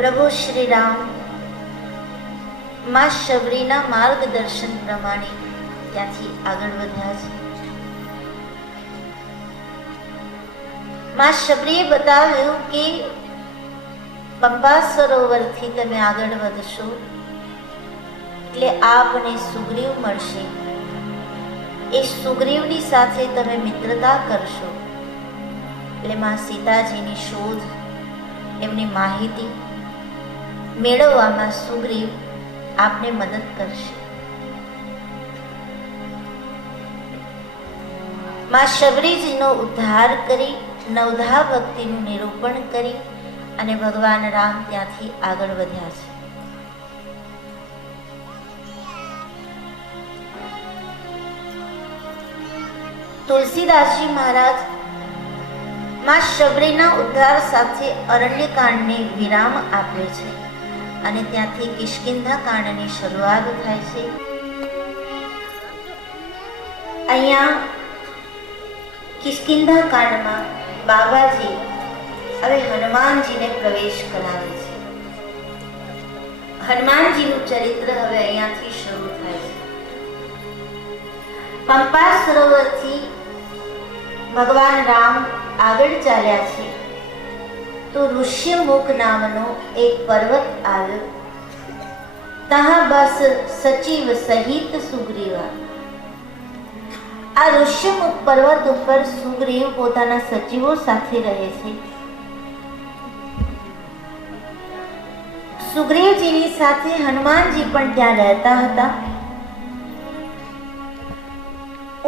પ્રભુ શ્રી રામ માં શબરીના માર્ગદર્શન પ્રમાણે ત્યાંથી આગળ વધ્યા છે. માં શબરીએ બતાવ્યું કે પંપા સરોવરથી તમે આગળ વધશો એટલે આપને સુગ્રીવ મળશે. એ સુગ્રીવની સાથે તમે મિત્રતા કરશો એટલે માં સીતાજીની શોધ, એમની માહિતી મેળવવામાં સુગ્રીવ આપને મદદ કરશે. માં શબરીજીનો ઉદ્ધાર કરી નવધા ભક્તિનું નિરૂપણ કરી અને ભગવાન રામ ત્યાંથી આગળ વધ્યા છે. તુલસીદાસજી મહારાજ માં શબરીના ઉદ્ધાર સાથે અરણ્યકાંડને વિરામ આપે છે અને ત્યાંથી કિષ્કિંધા કાંડની શરૂઆત થાય છે. અહીંયા કિષ્કિંધા કાંડમાં બાબાજી હવે હનુમાનજીને પ્રવેશ કરાવે છે. હનુમાનજીનું ચરિત્ર હવે અહીંયાથી શરૂ થાય છે. પંપા સરોવરથી ભગવાન રામ આગળ ચાલ્યા છે તો ઋષ્યમુખ નામનો એક પર્વત આવ્યો. તહાં બસ સચિવ સહિત સુગ્રીવા. આ ઋષ્યમુખ પર્વત ઉપર સુગ્રીવ પોતાના સચિવો સાથે રહે છે. સુગ્રીવજીની સાથે હનુમાનજી પણ ત્યાં રહેતા હતા.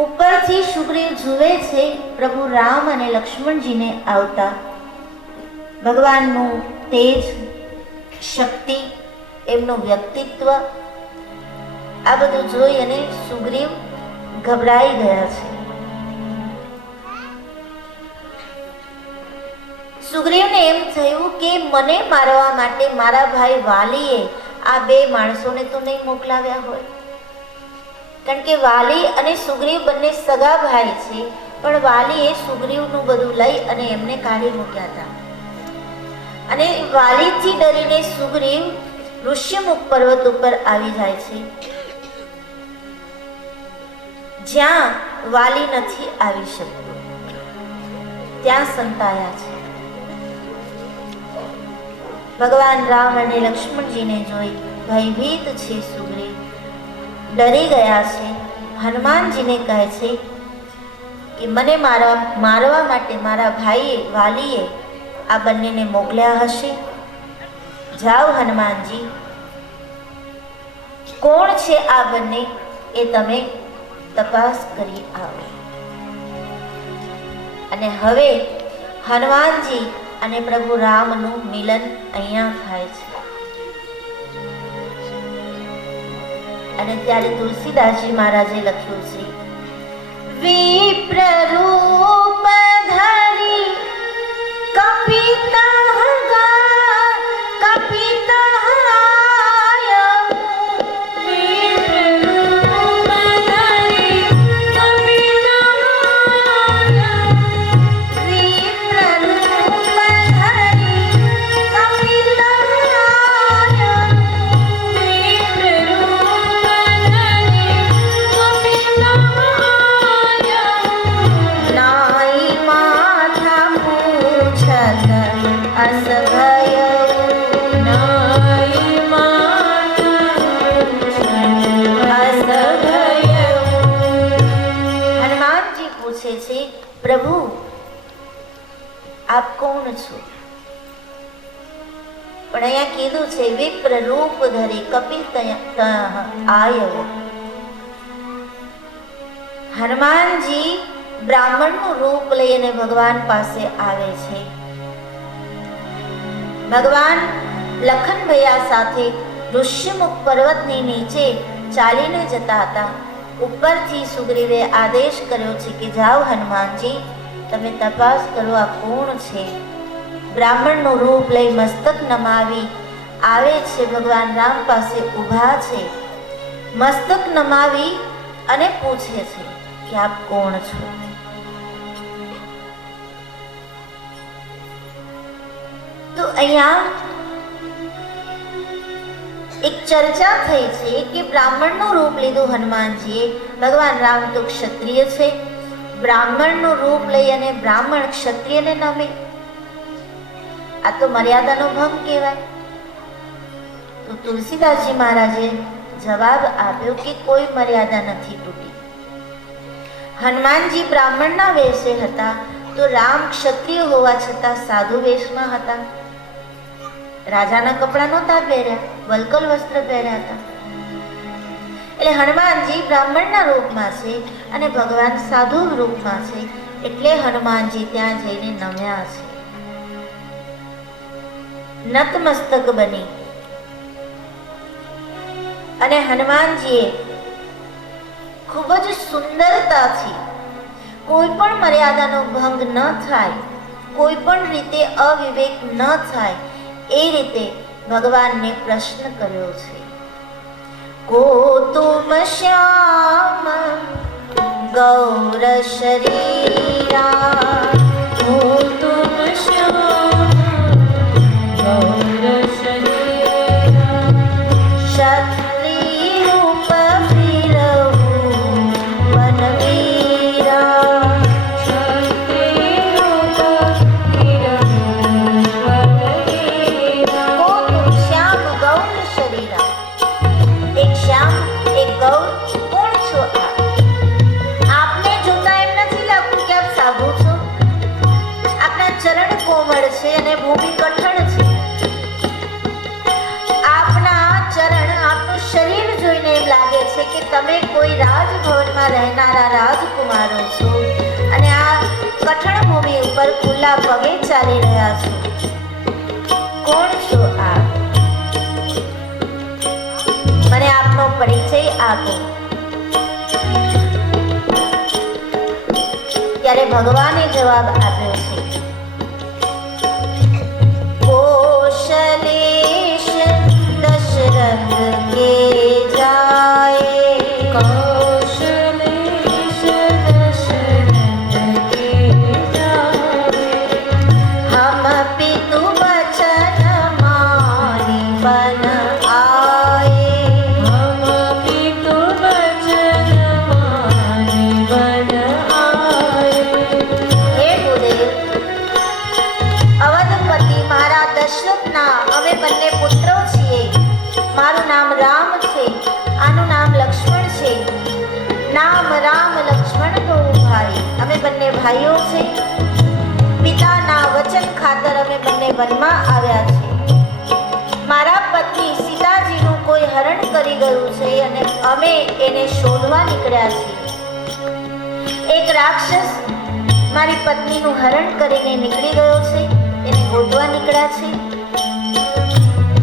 ઉપરથી સુગ્રીવ જુએ છે પ્રભુ રામ અને લક્ષ્મણજીને આવતા. ભગવાનનું તેજ, શક્તિ, એમનું વ્યક્તિત્વ આ બધું જોઈ અને સુગ્રીવ ગભરાઈ ગયા છે. સુગ્રીવને એમ થયું કે મને મારવા માટે મારા ભાઈ વાલીએ આ બે માણસોને તો નહીં મોકલાવ્યા હોય, કારણ કે વાલી અને સુગ્રીવ બંને સગા ભાઈ છે. પણ વાલીએ સુગ્રીવનું બધું લઈ અને એમને કાઢી મૂક્યા હતા. અને વાલીથી ડરીને સુગ્રીવ ઋષ્યમુખ પર્વત ઉપર આવી જાય છે, જ્યાં વાલી નથી આવી શકતો. ત્યાં સંતાયા છે. ભગવાન રામ અને લક્ષ્મણજીને જોઈ ભયભીત છે સુગ્રીવ, ડરી ગયા છે. હનુમાનજીને કહે છે કે મને મારવા માટે મારા ભાઈએ વાલીએ આ બંનેને મોકલ્યા હશે. જાઓ હનુમાનજી, કોણ છે આ બંને એ તમે તપાસ કરી આવો. અને હવે હનુમાનજી અને પ્રભુ રામનું મિલન અહીંયા થાય છે. અને ત્યારે તુલસીદાસજી મહારાજે લખ્યું છે, વિપ્ર રૂપ ધરી કપિતા પ્રભુ આપ કોણ છો? પણ અહીંયા કીધું છે વિપ્ર રૂપ ધરી કપિત આયવ. હનુમાનજી બ્રાહ્મણનું રૂપ લઈને ભગવાન પાસે આવે છે. ભગવાન લખનભૈયા સાથે ઋષ્યમુખ પર્વતની નીચે ચાલીને જતા હતા. ઉપરથી સુગ્રીવે આદેશ કર્યો છે કે જાઓ હનુમાનજી, તમે તપાસ કરો આ કોણ છે. બ્રાહ્મણનું રૂપ લઈ મસ્તક નમાવી આવે છે. ભગવાન રામ પાસે ઊભા છે. મસ્તક નમાવી અને પૂછે છે કે આપ કોણ છો? તો અહીંયા એક ચર્ચા થઈ છે કે બ્રાહ્મણનું રૂપ લીધું હનુમાનજીએ. ભગવાન રામ તો ક્ષત્રિય છે, બ્રાહ્મણનું રૂપ લઈ અને બ્રાહ્મણ ક્ષત્રિયને નમે, આ તો મર્યાદાનો ભંગ કહેવાય. તો તુલસીદાસજી મહારાજે જવાબ આપ્યો કે કોઈ મર્યાદા નથી તૂટી. હનુમાનજી બ્રાહ્મણના વેશે હતા તો રામ ક્ષત્રિય હોવા છતાં સાધુ વેશમાં હતા. રાજાના કપડા નહોતા પહેર્યા, વલ્કલ વસ્ત્ર પહેર્યા હતા. એટલે હનુમાનજી બ્રાહ્મણના રૂપમાં છે અને ભગવાન સાધુ રૂપમાં છે. એટલે હનુમાનજી ત્યાં જઈને નમ્યા છે. નતમસ્તક બની અને હનુમાનજીએ ખૂબ જ સુંદરતાથી, કોઈ પણ મર્યાદાનો ભંગ ન થાય, કોઈ પણ રીતે અવિવેક ન થાય એ રીતે ભગવાનને પ્રશ્ન કર્યો છે. કો તુમ શ્યામ गौर शरीरा हो तुम श्याम गौर शरीरा क्षत्रिय रूप फिरहु वनवीरा क्षत्रिय रूप फिरहु वनवीरा हो तुम श्याम गौर शरीरा एक श्याम एक गौर કોણ છો આપ? આપને જોતા એમ નથી લાગતું કે આપ સાધુ છો. આપના ચરણ કોમળ છે અને ભૂમિ કઠણ છે. આપના ચરણ આપનું શરીર જોઈને એમ લાગે છે કે તમે કોઈ રાજભવનમાં રહેનારા રાજકુમારો છો અને આ કઠણ ભૂમિ ઉપર ખુલ્લા પગે ચાલી રહ્યા છો. કોણ છો આપ? મને આપનો પરિચય આપો. ત્યારે ભગવાને જવાબ આપ્યો છે, કૌશલેશ દશરથ કે જાય कौशलेश दशरथ के जाए हम पितु वचन मानि बन आए. हम पितु वचन मानि बन आए હે ભૂદેવ, અવધપતિ મારા દશરથના અમે બંને પુત્રો છીએ. મારું નામ રામ છે, આનું નામ લક્ષ્મણ છે. નામ રામ લક્ષ્મણ તો ભાઈ, અમે બંને ભાઈઓ છે. પિતાના વચન ખાતર અમે બંને વનમાં આવ્યા છે. મારા પત્ની સીતાજીનું કોઈ હરણ કરી ગયું છે અને અમે એને શોધવા નીકળ્યા છીએ. એક રાક્ષસ મારી પત્નીનું હરણ કરીને નીકળી ગયો છે. એને ગોતવા નીકળ્યા છે,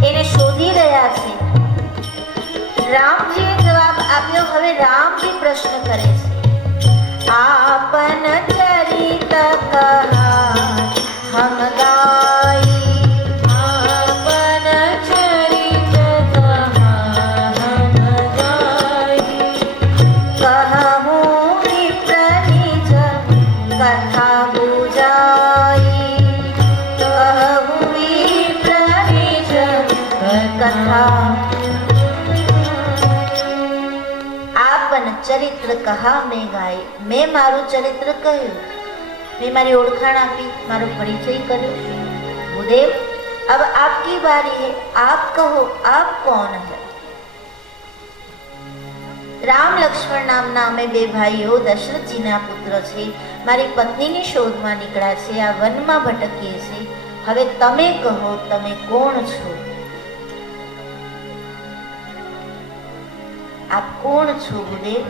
એને શોધી રહ્યા છે. રામજીએ જવાબ આપ્યો. હવે રામજી પ્રશ્ન કરે છે, આપન ચરિત કહા હમ ગાઈ आपन चरित कहा हम गाई કહું વિપ્ર નિજ કથા બુજાઈ. કહું વિપ્ર નિજ કથા. આપન ચરિત્ર કહા મેં ગાય. મેં મારું ચરિત્ર કહ્યું, મેં મારી ઓળખાણ આપી, મારો પરિચય કર્યો. ભૂદેવ, अब आपकी बारी है, आप कहो आप कौन है? રામ લક્ષ્મણ નામના અમે બે ભાઈઓ દશરથજીના પુત્ર છે. મારી પત્નીની શોધમાં નીકળ્યા છે, આ વનમાં ભટકીએ છે. હવે તમે કહો તમે કોણ છો? આપ કોણ છો ભૂદેવ?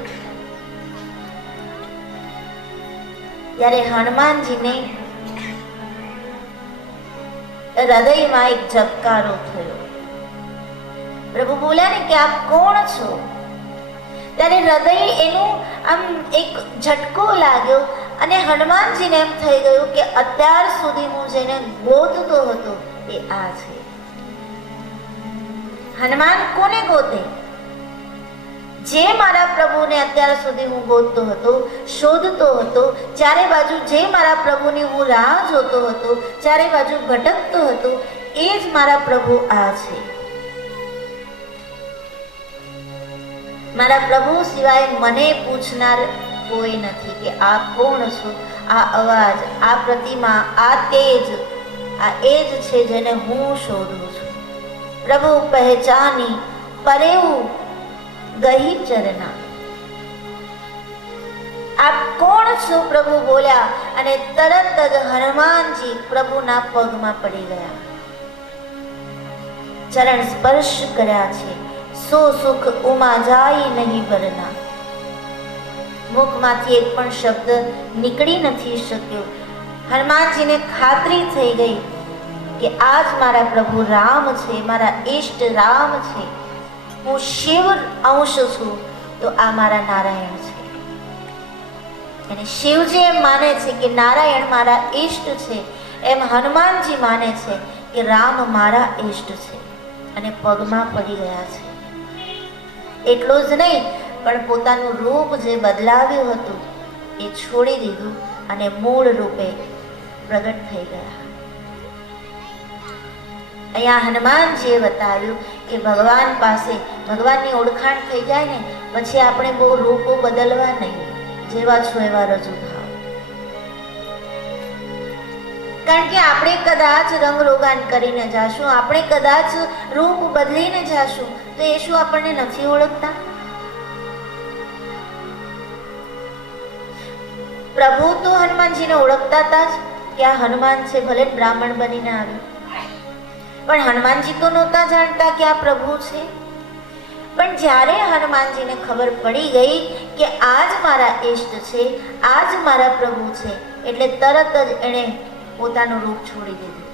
ત્યારે હનુમાનજીને હૃદયમાં એક ઝબકારો થયો. પ્રભુ બોલ્યા ને કે આપ કોણ છો? ત્યારે હૃદય એનું આમ એક ઝટકો લાગ્યો અને હનુમાનજીને એમ થઈ ગયું કે અત્યાર સુધી હું જેને ગોતતો હતો એ આ છે. હનુમાન કોને ગોતે? જે મારા પ્રભુને અત્યાર સુધી હું ગોતતો હતો, શોધતો હતો, ચારે બાજુ જે મારા પ્રભુની હું રાહ જોતો હતો, ચારે બાજુ ભટકતો હતો, એ જ મારા પ્રભુ આ છે. મારા પ્રભુ સિવાય મને પૂછનાર કોઈ નથી કે આ કોણ છો? આ અવાજ, આ પ્રતિમા, આ તેજ, આ એ જ છે જેને હું શોધું છું. પ્રભુ પહેચાની પરેવું ગહી ચરના. આપ કોણ છો? પ્રભુ બોલ્યા અને તરત જ હનુમાનજી પ્રભુના પગમાં પડી ગયા, ચરણ સ્પર્શ કર્યા છે. સો સુખ ઉમા જાય નહીં બરના. મુખમાંથી એક પણ શબ્દ નીકળી નથી શક્યો. હનુમાનજીને ખાતરી થઈ ગઈ કે આજ મારા પ્રભુ રામ છે, મારા ઈષ્ટ રામ છે. હું શિવ અંશ છું તો આ મારા નારાયણ છે. અને શિવજી એમ માને છે કે નારાયણ મારા ઈષ્ટ છે, એમ હનુમાનજી માને છે કે રામ મારા ઈષ્ટ છે અને પગમાં પડી ગયા છે. એટલું જ નહીં, પણ પોતાનું રૂપ જે બદલાવ્યું હતું એ છોડી દીધું અને મૂળ રૂપે પ્રગટ થઈ ગયા. અહીંયા હનુમાનજીએ બતાવ્યું કે ભગવાન પાસે ભગવાનની ઓળખાણ થઈ જાય ને પછી આપણે બહુ રૂપો બદલવા નહીં, જેવા છો એવા રજૂ થાવ. કારણ કે આપણે કદાચ રંગ રોગાન કરીને જાશું, આપણે કદાચ રૂપ બદલીને જાશું તો એ શું આપણને નથી ઓળખતા? પ્રભુ તો હનુમાનજીને ઓળખતા હતા જ કે આ હનુમાન છે, ભલે બ્રાહ્મણ બનીને આવ્યો, પણ હનુમાનજી તો નહોતા જાણતા કે આ પ્રભુ છે. પણ જ્યારે હનુમાનજીને ખબર પડી ગઈ કે આ જ મારા ઈષ્ટ છે, આ જ મારા પ્રભુ છે, એટલે તરત જ એણે પોતાનું રૂપ છોડી દીધું.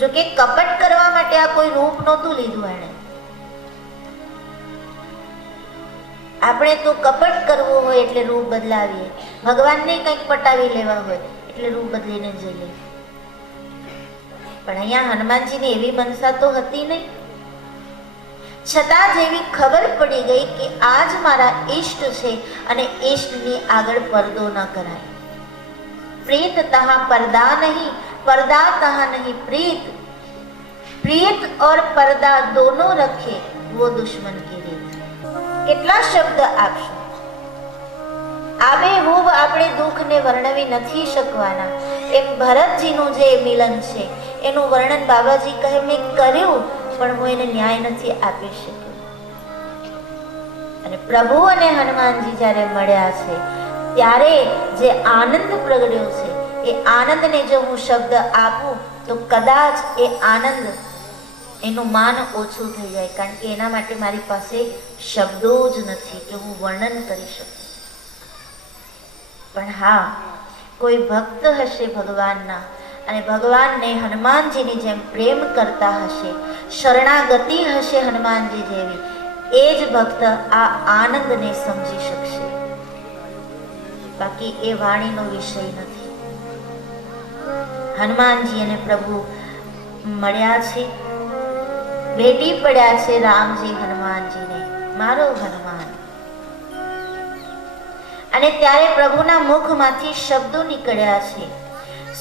જો કે કપટ કરવા માટે આ કોઈ રૂપ નહોતું લીધું એણે. આપણે તો કપટ કરવું હોય એટલે રૂપ બદલાવીએ, ભગવાનને કંઈક પટાવી લેવા હોય એટલે રૂપ બદલીને જઈએ. પણ અહીંયા હનુમાનજીની એવી મનસા તો હતી નહીં. છતાં જેવી ખબર પડી ગઈ કે આ જ મારા ઈષ્ટ છે અને ઈષ્ટની આગળ પડદો ન કરાય. પ્રીત તહાં पर्दा नहीं, पर्दा तहां नहीं प्रीत, प्रीत और पर्दा दोनों रखे वो दुश्मन की રીત. કેટલા શબ્દ આપશો, આબેહૂબ આપણે દુઃખને વર્ણવી નથી શકવાના. એમ ભરતજીનું જે મિલન છે એનું વર્ણન બાબાજી કહે મેં કર્યું પણ હું એને ન્યાય નથી આપી શક્યો. અને પ્રભુ અને હનુમાનજી જ્યારે મળ્યા છે ત્યારે જે આનંદ પ્રગટ્યો છે એ આનંદને જો હું શબ્દ આપું તો કદાચ એ આનંદ એનું માન ઓછું થઈ જાય, કારણ કે એના માટે મારી પાસે શબ્દો જ નથી કે હું વર્ણન કરી શકું. પણ હા, કોઈ ભક્ત હશે ભગવાનના અને ભગવાનને હનુમાનજીની જેમ પ્રેમ કરતા હશે, શરણાગતિ હશે હનુમાનજી જેવી, એ જ ભક્ત આ આનંદને સમજી શકશે. બાકી એ વાણીનો વિષય નથી. હનુમાનજી અને પ્રભુ મળ્યા છે, ભેટી પડ્યા છે રામજી હનુમાનજીને, મારો હનુમાન. અને ત્યારે પ્રભુના મુખમાંથી શબ્દો નીકળ્યા છે,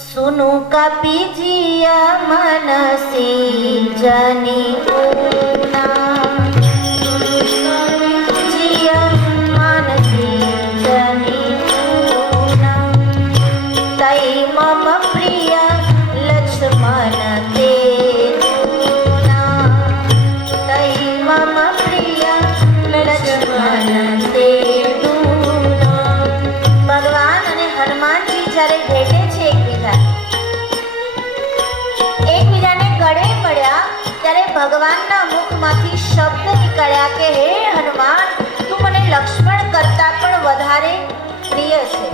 સુનુ કાપી જીયા મનસી જની પૂના, જીયા માનસી જની પૂના, તૈ મમ પ્રિય લક્ષ્મણ તે દૂના, તૈ મમ પ્રિય લક્ષ્મણ તે દૂના. ભગવાન અને હનુમાનજી જ્યારે ભેટે છે એકબીજાને ગળે મળ્યા ત્યારે ભગવાનના મુખમાંથી શબ્દ નીકળ્યા કે હે હનુમાન, તું મને લક્ષ્મણ કરતા પણ વધારે પ્રિય છે.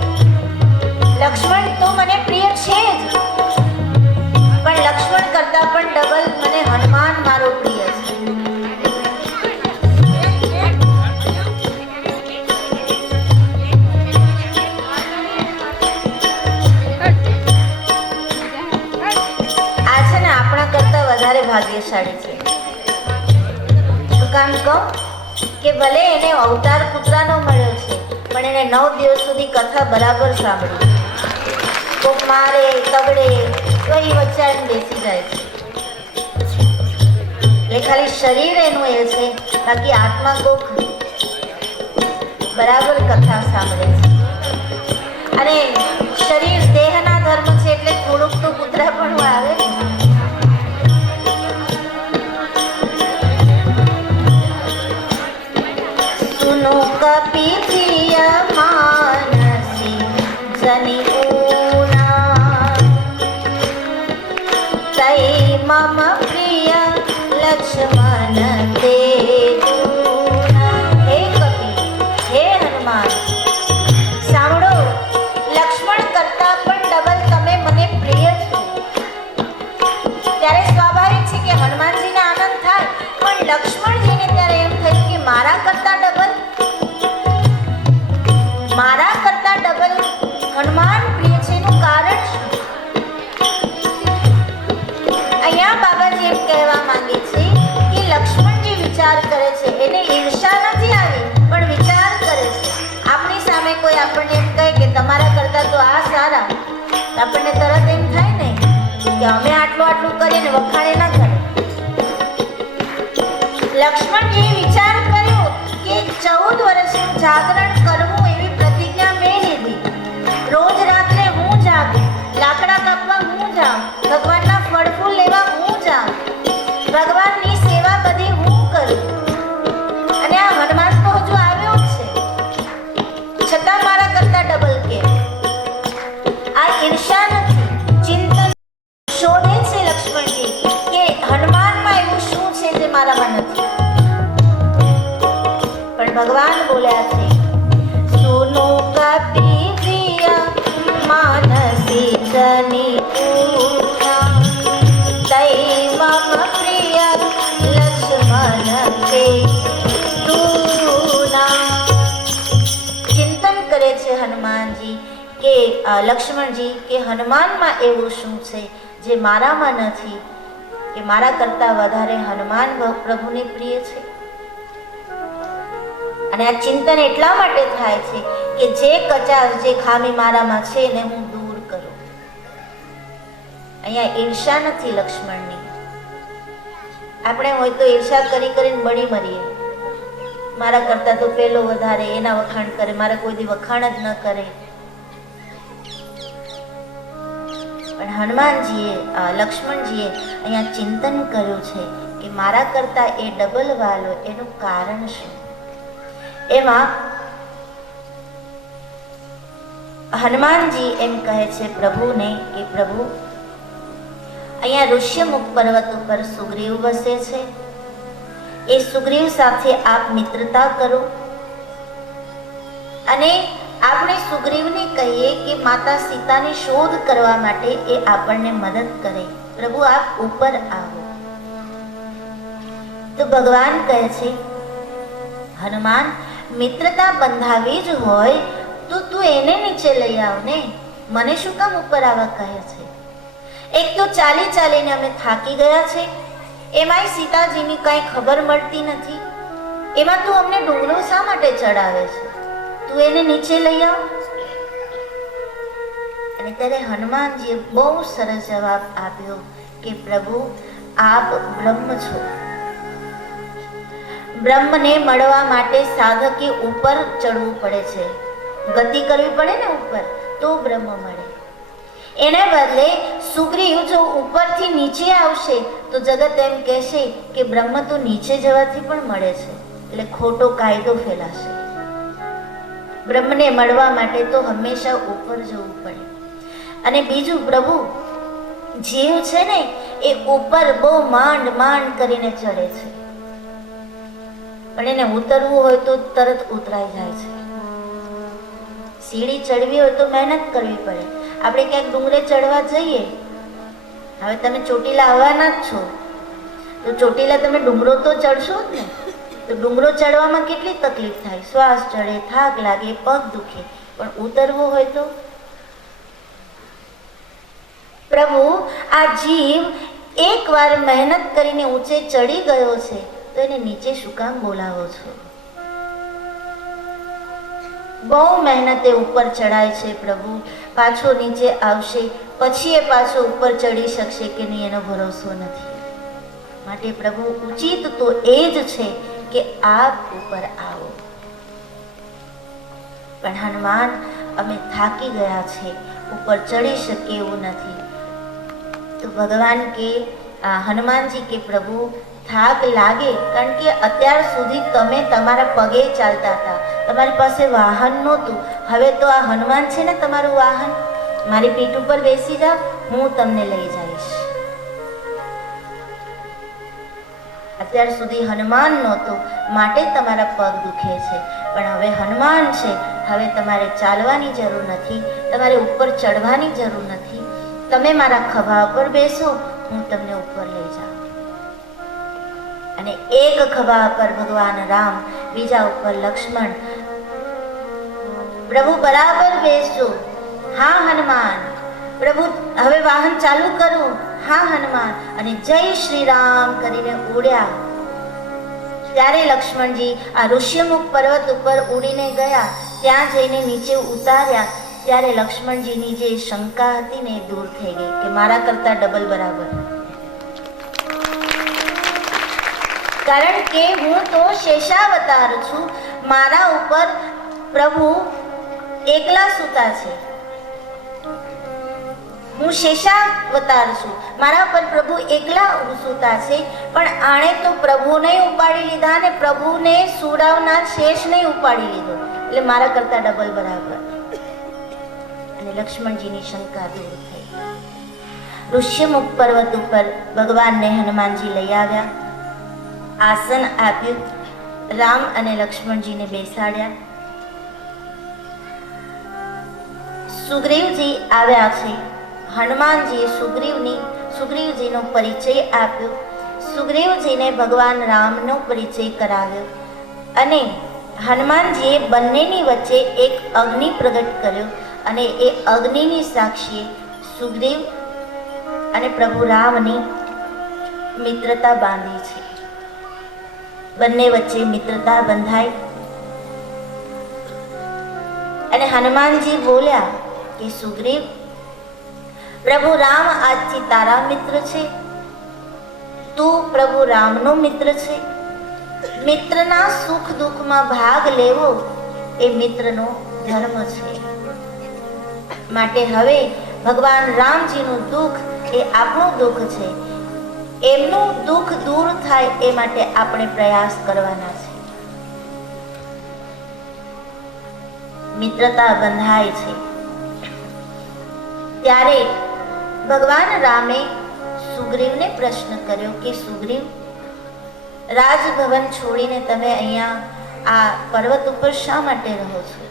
લક્ષ્મણ તો મને પ્રિય છે જ, પણ લક્ષ્મણ કરતા પણ ડબલ મને હનુમાન મારો પ્રિય છે. વધારે ભાગ્યશાળી છે. શું કામ કહું કે ભલે એને અવતાર કૂતરાનો મળ્યો છે પણ એને 9 દિવસ સુધી કથા બરાબર સાંભળી. કોક મારે તગડે તો એ વચ્ચે બેસી જાય છે. એટલે ખાલી શરીર એનું એ છે, બાકી આત્મા કોક બરાબર કથા સાંભળે છે. અને શરીર દેહના ધર્મ છે એટલે થોડુંક તો કૂતરા પણ આવે. કપી માનસી જની પૂના, તૈ મમ પ્રિય લક્ષ્મણ તે દૂના. હે કપી, હે હનુમાન, સાંભળો, લક્ષ્મણ કરતા પણ ડબલ તમે મને પ્રિય છો. ત્યારે સ્વાભાવિક છે કે હનુમાનજીને આનંદ થાય, પણ લક્ષ્મણજીને ત્યારે એમ થયું કે મારા કરતા ડબલ પ્રમાણે કોઈ આપણને એમ કહે કે તમારા કરતાં તો આ સારા, તો આપણને તરત એમ થાય ને કે અમે આટલું કરીએ ને વખાણે ના કરે. લક્ષ્મણજીએ વિચાર કર્યો કે 14 વર્ષનું જાગરણ કરવું એવી પ્રતિજ્ઞા મેં લીધી. રોજ રાત્રે હું જાગું, લાકડા કાપવા હું જાઉં, ભગવાનના ફળ ફૂલ લેવા હું જાઉં, ભગવાનની સેવા બધી હું કરું, અને આ હનુમાન તો હજુ આવ્યો જ છે, છતાં મારા કરતા ડબલ કેમ? આ ઈર્ષા નથી, ચિંતન શોધે છે લક્ષ્મણજી કે હનુમાનમાં એવું શું છે જે મારામાં નથી. પણ ભગવાન બોલ્યા છે, સુનો કપી પ્રિયા માનસી જની પૂજા દૈવ મમ પ્રિય લક્ષ્મણ તે તુના. ચિંતન કરે છે હનુમાનજી કે લક્ષ્મણજી કે હનુમાનમાં એવું શું છે જે મારામાં નથી, કે મારા કરતા વધારે હનુમાન પ્રભુને પ્રિય છે. અને આ ચિંતન એટલા માટે થાય છે કે જે કચાશ, જે ખામી મારામાં છે ને હું દૂર કરું. અહીંયા ઈર્ષા નથી લક્ષ્મણની. આપણે હોય તો ઈર્ષા કરીને બળી મરીએ, મારા કરતા તો પેલો વધારે, એના વખાણ કરે, મારા કોઈ દી વખાણ જ ન કરે. પણ હનુમાનજીએ લક્ષ્મણજીએ અહીંયા ચિંતન કર્યું છે કે મારા કરતા એ ડબલ વાલો, એનું કારણ શું? એમાં હનુમાનજી એમ કહે છે પ્રભુને કે પ્રભુ, અહીંયા ઋષ્યમુખ પર્વત ઉપર સુગ્રીવ વસે છે, એ સુગ્રીવ સાથે આપ મિત્રતા કરો અને આપણે સુગ્રીવને કહીએ કે માતા સીતાની શોધ કરવા માટે એ આપણને મદદ કરે. પ્રભુ આપ ઉપર આવો. તો ભગવાન કહે છે, હનુમાન, મિત્રતા બંધાવી જ હોય તો તું એને નીચે લઈ આવ ને, મને શું કામ ઉપર આવવા કહે છે? એક તો ચાલીને અમે થાકી ગયા છે, એમાંય સીતાજીની કઈ ખબર મળતી નથી, એમાં તું અમને ડુંગરો શા માટે ચડાવે છે? તું એને નીચે લઈ આવ. અને ત્યારે હનુમાનજીએ બહુ સરસ જવાબ આપ્યો કે પ્રભુ, આપ બ્રહ્મ છો. બ્રહ્મને મળવા માટે સાધકે ઉપર ચડવું પડે છે, ગતિ કરવી પડે ને ઉપર, તો બ્રહ્મ મળે. એને બદલે સુગ્રીવ જો ઉપરથી નીચે આવશે તો જગત એમ કહેશે કે બ્રહ્મ તો નીચે જવાથી પણ મળે છે, એટલે ખોટો કાયદો ફેલાશે. બ્રહ્મને મળવા માટે તો હંમેશા ઉપર જવું પડે. અને બીજું, પ્રભુ, જીવ છે ને એ ઉપર બહુ માંડ કરીને ચડે છે, પણ એને ઉતરવું હોય તો તરત ઉતરાઈ જાય છે. સીડી ચડવી હોય તો મહેનત કરવી પડે. આપણે ક્યાંક ડુંગરે ચડવા જઈએ, હવે તમે ચોટીલા આવવાના જ છો, તો ચોટીલા તમે ડુંગરો તો ચડશો જ ને, તો ડુંગરો ચડવામાં કેટલી તકલીફ થાય, શ્વાસ ચડે, થાક લાગે, પગ દુખે, પણ ઉતરવું હોય તો. પ્રભુ, આ જીવ એકવાર મહેનત કરીને ઊંચે ચડી ગયો છે તો એને નીચે શું કામ બોલાવો છો? બહુ મહેનતે ઉપર ચડાય છે પ્રભુ, પાછો નીચે આવશે પછી એ પાછો ઉપર ચડી શકશે કે નહીં એનો ભરોસો નથી. માટે પ્રભુ, ઉચિત તો એ જ છે કે આપ ઉપર આવો. પણ હનુમાન, અમે થાકી ગયા છે, ઉપર ચડી શકીએ એવું નથી. તો ભગવાન કે હનુમાનજી કે પ્રભુ, થાક લાગે, કારણ કે અત્યાર સુધી તમે તમારા પગે ચાલતા હતા, તમારી પાસે વાહન નહોતું. હવે તો આ હનુમાન છે ને તમારું વાહન, મારી પીઠ ઉપર બેસી જાઓ, હું તમને લઈ જઈશ. અત્યાર સુધી હનુમાન નહોતો માટે તમારા પગ દુખે છે, પણ હવે હનુમાન છે, હવે તમારે ચાલવાની જરૂર નથી, તમારે ઉપર ચડવાની જરૂર નથી. તમે મારા ખભા પર બેસો, હું તમને ઉપર લઈ જાઉં. અને એક ખભા પર ભગવાન રામ, બીજા ઉપર લક્ષ્મણ. પ્રભુ, બરાબર બેસજો. હા હનુમાન. પ્રભુ, હવે વાહન ચાલુ કરું. હા હનુમાન. અને જય શ્રી રામ કરીને ઉડ્યા. ત્યારે લક્ષ્મણજી આ ઋષ્યમુખ પર્વત ઉપર ઉડીને ગયા, ત્યાં જઈને નીચે ઉતાર્યા ત્યારે લક્ષ્મણજીની જે શંકા હતી ને એ દૂર થઈ ગઈ કે મારા કરતા ડબલ બરાબર. કારણ કે હું તો શેષાવતાર છું, મારા ઉપર પ્રભુ એકલા સૂતા છે. હું શેષાવતાર છું, મારા પર પ્રભુ એકલા સૂતા છે, પણ આણે તો પ્રભુને ઉપાડી લીધા ને પ્રભુને સુડાવનાર શેષને ઉપાડી લીધો, એટલે મારા કરતા ડબલ બરાબર. અને લક્ષ્મણજીની શંકા દૂર થઈ. ઋષ્યમુખ પર્વત ઉપર ભગવાનને હનુમાનજી લઈ આવ્યા, આસન આપ્યું, રામ અને લક્ષ્મણજીને બેસાડ્યા. સુગ્રીવજી આવ્યા છે. હનુમાનજીએ સુગ્રીવજીનો પરિચય આપ્યો, સુગ્રીવજીને ભગવાન રામનો પરિચય કરાવ્યો અને હનુમાનજીએ બંનેની વચ્ચે એક અગ્નિ પ્રગટ કર્યો અને એ અગ્નિની સાક્ષીએ સુગ્રીવ અને પ્રભુ રામની મિત્રતા બાંધી છે. બંને વચ્ચે મિત્રતા બંધાઈ અને હનુમાનજી બોલ્યા કે સુગ્રીવ, પ્રભુ રામ આજથી તારા મિત્ર છે, તું પ્રભુ રામનો મિત્ર છે. મિત્રના સુખ દુઃખમાં ભાગ લેવો એ મિત્રનો ધર્મ છે. માટે હવે ભગવાન રામજીનું દુઃખ એ આપણું દુઃખ છે, એમનું દુઃખ દૂર થાય એ માટે આપણે પ્રયાસ કરવાના છે. મિત્રતા બંધાય છે. ત્યારે ભગવાન રામે સુગ્રીવને પ્રશ્ન કર્યો કે સુગ્રીવ, રાજભવન છોડીને તમે અહીંયા આ પર્વત ઉપર શા માટે રહો છો?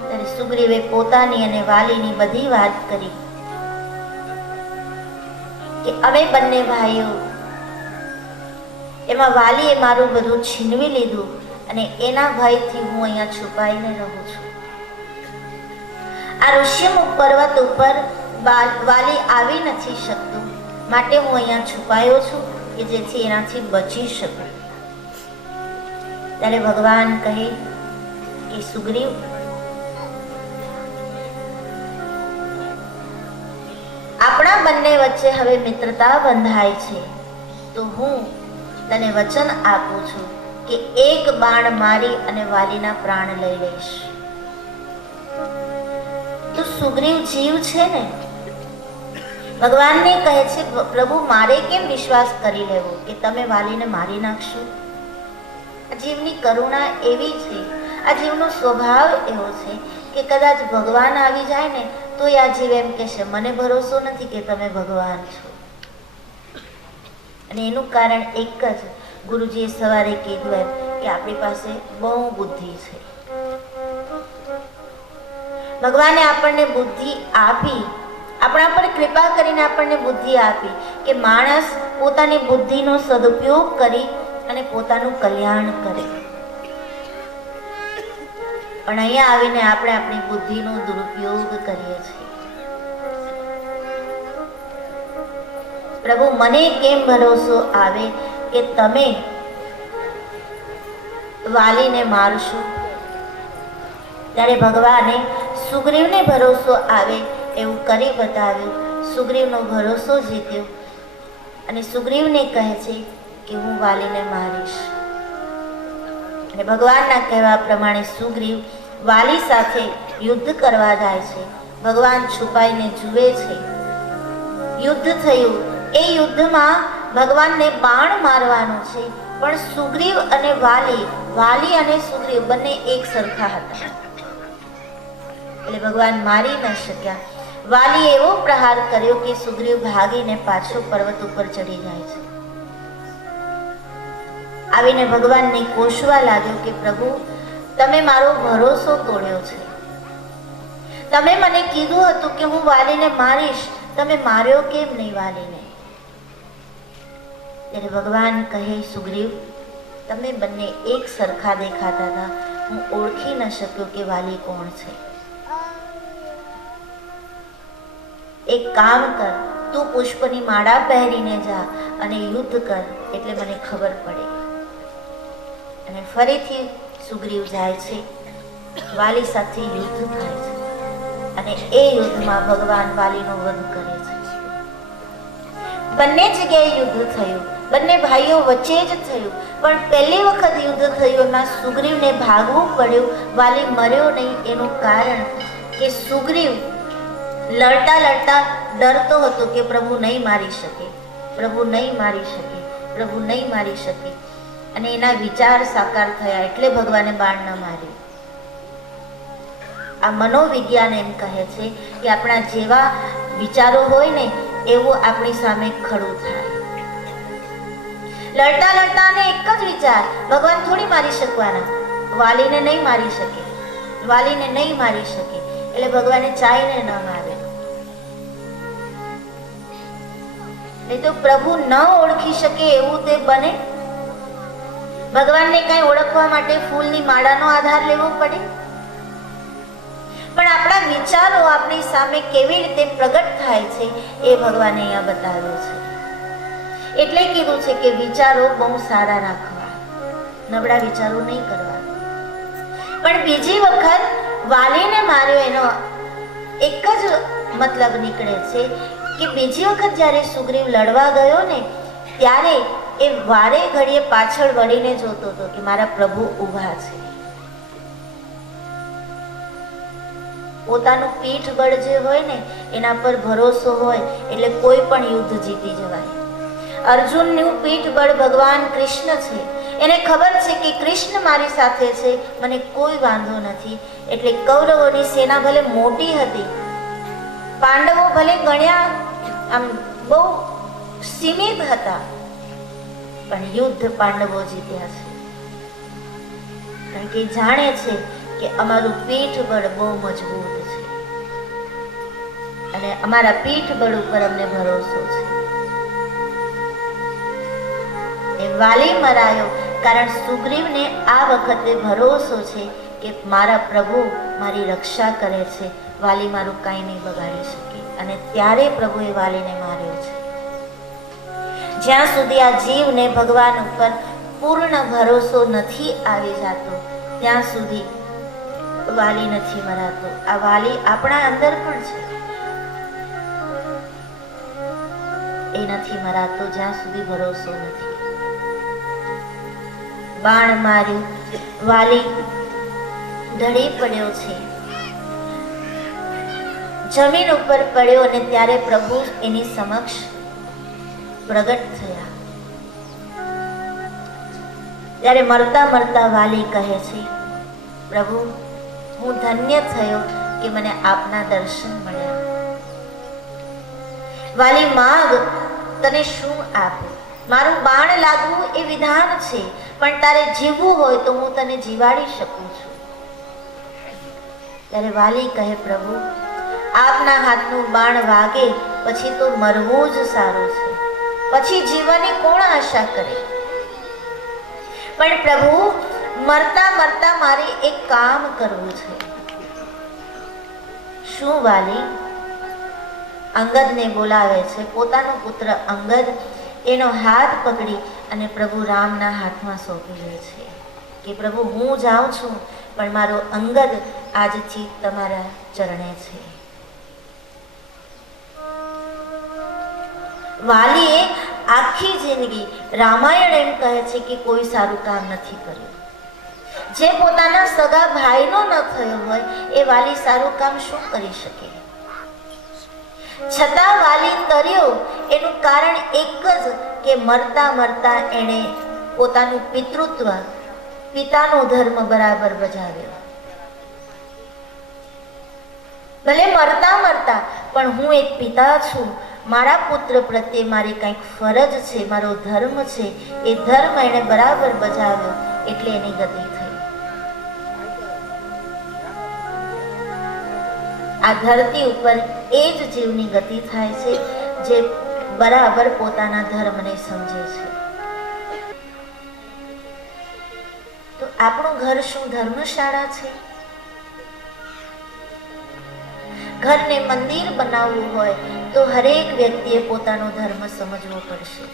ત્યારે સુગ્રીવે પોતાની અને વાલીની બધી વાત કરી કે અમે બંને ભાઈઓ, એમાં વાલીએ મારું બધું છીનવી લીધું અને એના ભયથી હું અહીંયા છુપાઈને રહું છું. આ ઋષ્યમુખ પર્વત ઉપર વાલી આવી નથી શકતું, માટે હું અહીંયા છુપાયો છું કે જેથી એનાથી બચી શકું. ત્યારે ભગવાન કહે કે સુગ્રીવ, આપણા બંને વચ્ચે હવે મિત્રતા બંધાય છે, તો હું તને વચન આપું છું કે એક બાણ મારી અને વાલીના પ્રાણ લઈ લઈશ. તો સુગ્રીવ જીવ છે ને, ભગવાનને કહે છે પ્રભુ મારે કેમ વિશ્વાસ કરી લેવો કે તમે વાલીને મારી નાખશો? આ જીવની કરુણા એવી છે, આ જીવનો સ્વભાવ એવો છે કે કદાચ ભગવાન આવી જાય ને તો આ જીવ એમ કહેશે મને ભરોસો નથી કે તમે ભગવાન છો. અને એનું કારણ એક જ, ગુરુજીએ સવારે કીધું એમ કે આપણી પાસે બહુ બુદ્ધિ છે. ભગવાને આપણને બુદ્ધિ આપી, આપણા પર કૃપા કરીને આપણને બુદ્ધિ આપી કે માણસ પોતાની બુદ્ધિનો સદુપયોગ કરી અને પોતાનું કલ્યાણ કરે. પણ અહીંયા આવીને આપણે આપણી બુદ્ધિનો દુરુપયોગ કરીએ છીએ. પ્રભુ મને કેમ ભરોસો આવે કે તમે વાલીને મારશો? ત્યારે ભગવાને સુગ્રીવને ભરોસો આવે એવું કરી બતાવ્યું. સુગ્રીવનો ભરોસો જીત્યો અને સુગ્રીવને કહે છે કે હું વાલીને મારીશ. અને ભગવાનના કહેવા પ્રમાણે સુગ્રીવ વાલી સાથે યુદ્ધ કરવા જાય છે. ભગવાન છુપાઈને જુએ છે. યુદ્ધ થયું. એ યુદ્ધમાં ભગવાનને બાણ મારવાનું છે, પણ સુગ્રીવ અને વાલી અને સુગ્રીવ બંને એક સરખા હતા, એટલે ભગવાન મારી ન શક્યા. વાલીએ એવો પ્રહાર કર્યો કે સુગ્રીવ ભાગીને પાછો પર્વત ઉપર ચડી જાય છે. આવીને ભગવાનને કોશવા લાગ્યો કે પ્રભુ તમે મારો ભરોસો તોડ્યો છે. તમે મને કીધું હતું કે હું વાલીને મારીશ, તમે માર્યો કેમ નહીં વાલીને? ત્યારે ભગવાન કહે સુગ્રીવ તમે બંને એક સરખા દેખાતા હતા, હું ઓળખી ન શક્યો કે વાલી કોણ છે. એક કામ કર, તું પુષ્પની માળા પહેરીને જા અને યુદ્ધ કર, એટલે મને ખબર પડે. અને ફરીથી સુગ્રીવ જાય છે વાલી સાથે યુદ્ધ થાય છે અને એ યુદ્ધમાં ભગવાન વાલીનો વધ કરે છે. બંને જગ્યાએ યુદ્ધ થયું, બંને ભાઈઓ વચ્ચે જ થયું, પણ પહેલી વખત યુદ્ધ થયું એમાં સુગ્રીવને ભાગવું પડ્યું, વાલી મર્યો નહીં. એનું કારણ કે સુગ્રીવ લડતા લડતા ડરતો હતો કે પ્રભુ નહીં મારી શકે, પ્રભુ નહીં મારી શકે, પ્રભુ નહીં મારી શકે, અને એના વિચાર સાકાર થયા એટલે ભગવાને બાણ ન માર્યું. આ મનોવિજ્ઞાન એમ કહે છે કે આપણા જેવા વિચારો હોય ને એવું આપણી સામે ખડું થાય. લડતા લડતા ને એક જ વિચાર, ભગવાન થોડી મારી શકવાના, વાલીને નહીં મારી શકે, વાલીને નહીં મારી શકે, એટલે ભગવાને ચાઈને ન મારે. નહીં તો પ્રભુ ન ઓળખી શકે એવું તે બને. ભગવાનને કઈ ઓળખવા માટે ફૂલની માળાનો આધાર લેવો પડે. પણ આપણા વિચારો આપણી સામે કેવી રીતે પ્રગટ થાય છે એ ભગવાને અહીંયા બતાવ્યું છે. એટલે કીધું છે કે વિચારો બહુ સારા રાખવા, નબળા વિચારો નહીં કરવા. પણ બીજી વખત વાલીને માર્યો એનો એક જ મતલબ નીકળે છે કે બીજી વખત જ્યારે સુગ્રીવ લડવા ગયો ને ત્યારે એ વારે ઘડીએ પાછળ વળીને જોતો હતો કે મારા પ્રભુ ઊભા છે. પોતાનું પીઠ બળ જે હોય ને એના પર ભરોસો હોય એટલે કોઈ પણ યુદ્ધ જીતી જવાય. અર્જુનનું પીઠ બળ ભગવાન કૃષ્ણ છે. એને ખબર છે કે કૃષ્ણ મારી સાથે છે, મને કોઈ વાંધો નથી. એટલે કૌરવોની સેના ભલે મોટી હતી, પાંડવો ભલે ગણ્યા આમ બહુ સીમિત હતા, પણ યુદ્ધ પાંડવો જીત્યા છે. કારણ કે જાણે છે કે અમારું પીઠ બળ બહુ મજબૂત છે અને અમારા પીઠ બળ ઉપર અમને ભરોસો છે. એ વાલી મરાયો કારણ સુગ્રીવને આ વખતે ભરોસો છે કે મારા પ્રભુ મારી રક્ષા કરે છે, વાલી મારું કાંઈ નહીં બગાડી શકે, અને ત્યારે પ્રભુએ વાલીને માર્યો છે. જ્યાં સુધી આ જીવને ભગવાન ઉપર પૂર્ણ ભરોસો નથી આવી જતો ત્યાં સુધી વાલી નથી મરાતો. આ વાલી આપણા અંદર પણ છે, એ નથી મરાતો જ્યાં સુધી ભરોસો નથી. બાણ માર્યું, વાલી ઢળી પડ્યો છે, જમીન ઉપર પડ્યો અને ત્યારે પ્રભુ એની સમક્ષ પ્રગટ થયા. ત્યારે મરતા મરતા વાલી કહે છે, પ્રભુ હું ધન્ય થયો કે મને આપના દર્શન મળ્યા. વાલી માંગ, તને શું આપું? મારું બાણ લાગવું એ વિધાન છે, પણ તારે જીવવું હોય તો હું તને જીવાડી શકું છું. ત્યારે વાલી કહે, પ્રભુ આપના હાથનું બાણ વાગે પછી તો મરવું જ સારું છે, પછી જીવવાની કોણ આશા કરે? પણ પ્રભુ મરતા મરતા મારે એક કામ કરવું છે. શું? વાલી અંગદને બોલાવે છે. પોતાનો પુત્ર અંગદ એનો હાથ પકડી અને પ્રભુ રામના હાથમાં સોંપી દે છે કે પ્રભુ હું જાઉં છું પણ મારો અંગદ આજથી તમારા ચરણે છે. વાલીએ આખી જિંદગી, રામાયણ એમ કહે છે કે કોઈ સારું કામ નથી કર્યું. જે પોતાના સગા ભાઈનો ન થયો હોય એ વાલી સારું કામ શું કરી શકે? છતાં વાલી તર્યો. એનું કારણ એક જ કે મરતા મરતા એણે પોતાનું પિતૃત્વ, પિતાનો ધર્મ બરાબર બજાવ્યો. ભલે મરતા મરતા પણ હું એક પિતા છું, મારા પુત્ર પ્રત્યે મારી કંઈક ફરજ છે, મારો ધર્મ છે, એ ધર્મ એણે બરાબર બજાવ્યો એટલે એની ગતિ થઈ. આ ધરતી ઉપર એ જ જીવની ગતિ થાય છે જે બરાબર પોતાના ધર્મને સમજે છે. તો આપણું ઘર શું ધર્મશાળા છે? ઘરને મંદિર બનાવવું હોય તો હરેક વ્યક્તિએ પોતાનો ધર્મ સમજવો પડશે.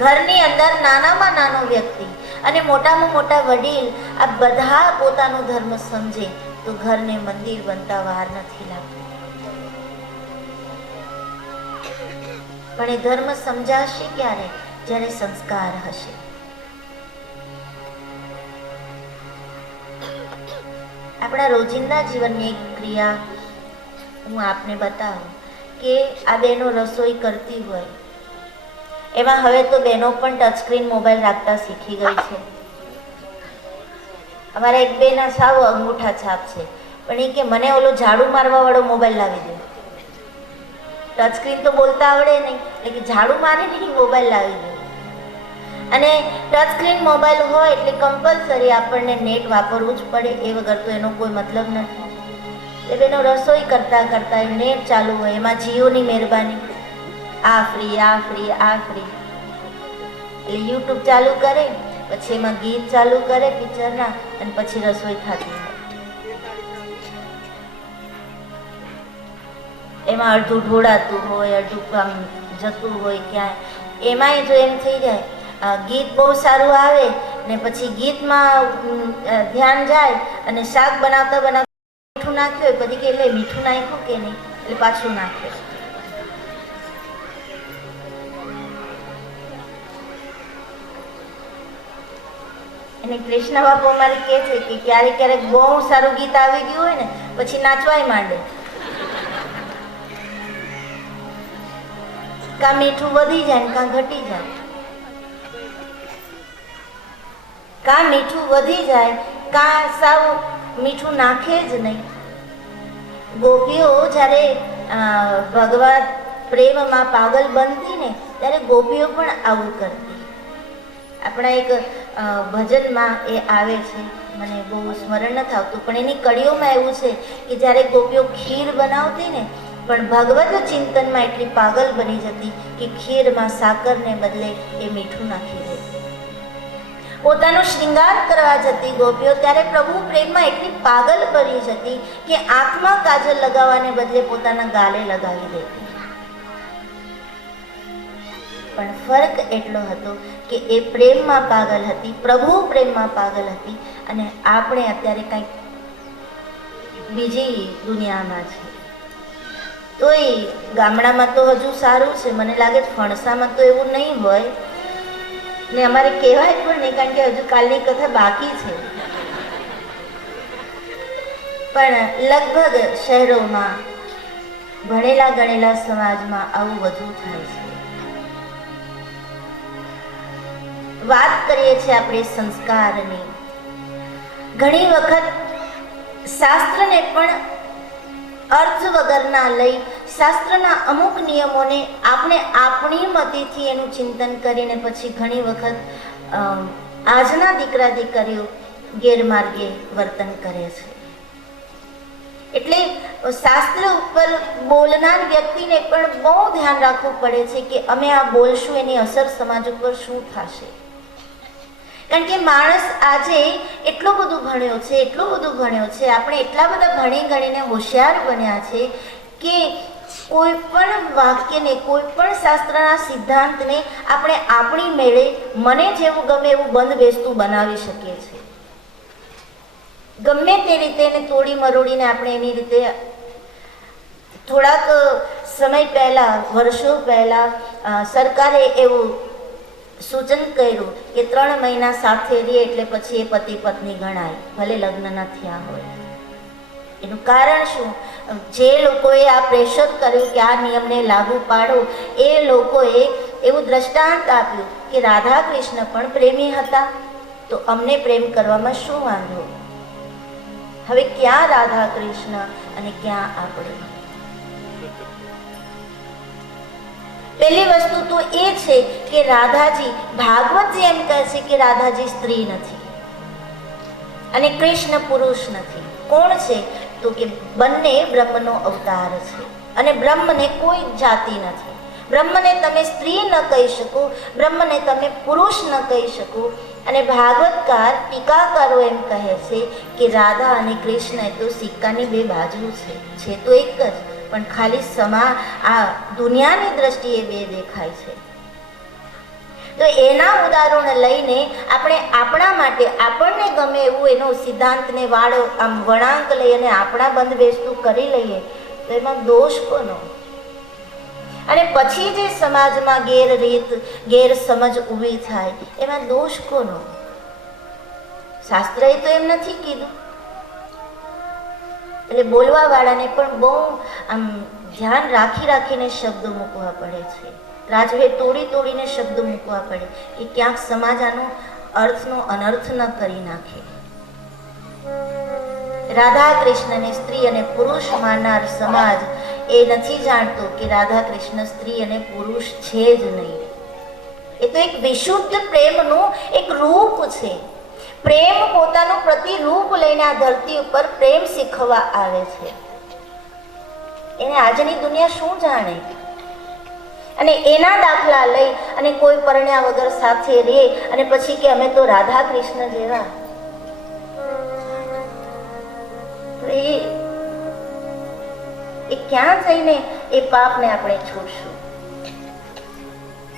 ઘરની અંદર નાનામાં નાનો વ્યક્તિ અને મોટામાં મોટા વડીલ આ બધા પોતાનો ધર્મ સમજે તો ઘરને મંદિર બનતા વાર નથી લાગતી. પણ એ ધર્મ સમજાશે ક્યારે? જ્યારે સંસ્કાર હશે. આપણા રોજિંદા જીવનની એક ક્રિયા હું આપને બતાવું કે આ બહેનો રસોઈ કરતી હોય, એમાં હવે તો બહેનો પણ ટચ સ્ક્રીન મોબાઈલ રાખતા શીખી ગઈ છે. અમારા એક બેના સાવ અંગૂઠા છાપ છે, પણ એ કે મને ઓલો ઝાડુ મારવા વાળો મોબાઈલ લાવી દે. ટચ સ્ક્રીન તો બોલતા આવડે નહીં, એટલે કે ઝાડુ મારે નહીં, મોબાઈલ લાવી દે. અને ટચ સ્ક્રીન મોબાઈલ હોય એટલે કમ્પલસરી આપણને નેટ વાપરવું જ પડે, એ વગર તો એનો કોઈ મતલબ નથી. એટલે બેનો રસોઈ કરતા કરતા નેટ ચાલુ હોય, એમાં જીઓની મહેરબાની, આ ફ્રી, આ ફ્રી, આ ફ્રી. એટલે યુટ્યુબ ચાલુ કરે, પછી એમાં ગીત ચાલુ કરે પિક્ચરના, અને પછી રસોઈ થતી હોય. એમાં અડધું ઢોળાતું હોય, અડધું કામ જતું હોય ક્યાંય. એમાંય જો એમ થઈ જાય ગીત બહુ સારું આવે ને પછી ગીતમાં ધ્યાન જાય અને શાક બનાવતા બનાવતા મીઠું નાખ્યું હોય, પછી કે એટલે મીઠું નાખ્યું કે નહીં, એટલે પાછું નાખ્યું. અને કૃષ્ણ બાપુ અમારે કહે છે કે ક્યારેક ક્યારેક બહુ સારું ગીત આવી ગયું હોય ને પછી નાચવાય માંડે. કાં મીઠું વધી જાય ને કાં ઘટી જાય, કાં મીઠું વધી જાય કાં સાવ મીઠું નાખે જ નહીં. ગોપીઓ જ્યારે ભગવાન પ્રેમમાં પાગલ બનતી ને ત્યારે ગોપીઓ પણ આવું કરતી. આપણા એક ભજનમાં એ આવે છે, મને બહુ સ્મરણ નથી આવતું, પણ એની કડીઓમાં એવું છે કે જ્યારે ગોપીઓ ખીર બનાવતી ને પણ ભગવત ચિંતનમાં એટલી પાગલ બની જતી કે ખીરમાં સાકરને બદલે એ મીઠું નાખી દેતી. પોતાનો શ્રૃંગાર કરવા જતી ગોપીઓ ત્યારે પ્રભુ પ્રેમમાં એટલી પાગલ બની જતી કે આંખમાં કાજલ લગાવવાને બદલે પોતાના ગાલે લગાવી દેતી. પણ ફરક એટલો હતો કે એ પ્રેમમાં પાગલ હતી, પ્રભુ પ્રેમમાં પાગલ હતી, અને આપણે અત્યારે કંઈક બીજી દુનિયામાં છે. તોય ગામડામાં તો હજુ સારું છે, મને લાગે છે ફણસામાં તો એવું નહીં હોય ને અમારે કહેવાય પણ નહીં, કારણ કે હજુ કાલની કથા બાકી છે. પણ લગભગ શહેરોમાં ભણેલા ગણેલા સમાજમાં આવું વધુ થાય છે. વાત કરીએ છીએ આપણે સંસ્કારની. ઘણી વખત શાસ્ત્રને પણ અર્થ વગરના લઈ શાસ્ત્રના અમુક નિયમોને આપણે આપણી મતીથી એનું ચિંતન કરીને પછી ઘણી વખત આજના દીકરા દીકરીઓ ગેરમાર્ગે વર્તન કરે છે. એટલે શાસ્ત્ર ઉપર બોલનાર વ્યક્તિને પણ બહુ ધ્યાન રાખવું પડે છે કે અમે આ બોલશું એની અસર સમાજ ઉપર શું થશે. કારણ કે માણસ આજે એટલું બધું ભણ્યો છે, એટલું બધું ભણ્યો છે, આપણે એટલા બધા ભણી ગણીને હોશિયાર બન્યા છે કે કોઈ પણ વાક્યને, કોઈ પણ શાસ્ત્રના સિદ્ધાંતને આપણે આપણી મેળે મને જેવું ગમે એવું બંધ બેસતું બનાવી શકીએ છીએ. ગમે તે રીતે એને તોડી મરોડીને આપણે એની રીતે. થોડાક સમય પહેલા, વર્ષો પહેલા સરકારે એવું સૂચન કર્યું કે 3 મહિના સાથે રહે એટલે પછી એ પતિ પત્ની ગણાય, ભલે લગ્ન ન થયા હોય. એનું કારણ શું? જે લોકોએ આ પ્રેશર કર્યું કે આ નિયમને લાગુ પાડો, એ લોકોએ એવું દ્રષ્ટાંત આપ્યું કે રાધા કૃષ્ણ પણ પ્રેમી હતા, તો અમને પ્રેમ કરવામાં શું વાંધો? હવે ક્યાં રાધા કૃષ્ણ અને ક્યાં આપણે? પહેલી વસ્તુ તો એ છે કે રાધાજી, ભાગવતજી એમ કહે છે કે રાધાજી સ્ત્રી નથી અને કૃષ્ણ પુરુષ નથી. કોણ છે? તો કે બંને બ્રહ્મનો અવતાર છે અને બ્રહ્મને કોઈ જાતિ નથી. બ્રહ્મને તમે સ્ત્રી ન કહી શકો, બ્રહ્મને તમે પુરુષ ન કહી શકો. અને ભાગવતકાર, ટીકાકારો એમ કહે છે કે રાધા અને કૃષ્ણ એ તો સિક્કાની 2 બાજુ છે તો એક જ, પણ ખાલી આ દુનિયાની દ્રષ્ટિએ 2 દેખાય છે. તો એના ઉદાહરણ લઈને આપણે આપણા માટે આપણને ગમે એવું એનો સિદ્ધાંતને આમ વળાંક લઈ અને આપણા બંધ બેસતું કરી લઈએ તો એમાં દોષ કોનો? અને પછી જે સમાજમાં ગેરરીત ગેરસમજ ઊભી થાય એમાં દોષ કોનો? શાસ્ત્રએ તો એમ નથી કીધું. એટલે બોલવા વાળાને પણ બહુ આમ ધ્યાન રાખીને શબ્દો મૂકવા પડે છે. રાજવે તોડીને શબ્દો મૂકવા પડે કે ક્યાંક સમાજ આનો અર્થનો અનર્થ ન કરી નાખે. રાધા કૃષ્ણને સ્ત્રી અને પુરુષ માનનાર સમાજ એ નથી જાણતો કે રાધા કૃષ્ણ સ્ત્રી અને પુરુષ છે જ નહીં. એ તો એક વિશુદ્ધ પ્રેમનું એક રૂપ છે. પ્રેમ પોતાનું પ્રતિરૂપ લઈને આ ધરતી ઉપર પ્રેમ શીખવા આવે છે. એને આજની દુનિયા શું જાણે? અને એના દાખલા લઈ અને કોઈ પરણ્યા વગર સાથે રહે અને પછી કે અમે તો રાધા કૃષ્ણ જેવા. તો એ ક્યાં જઈને એ પાપને આપણે છોડશું?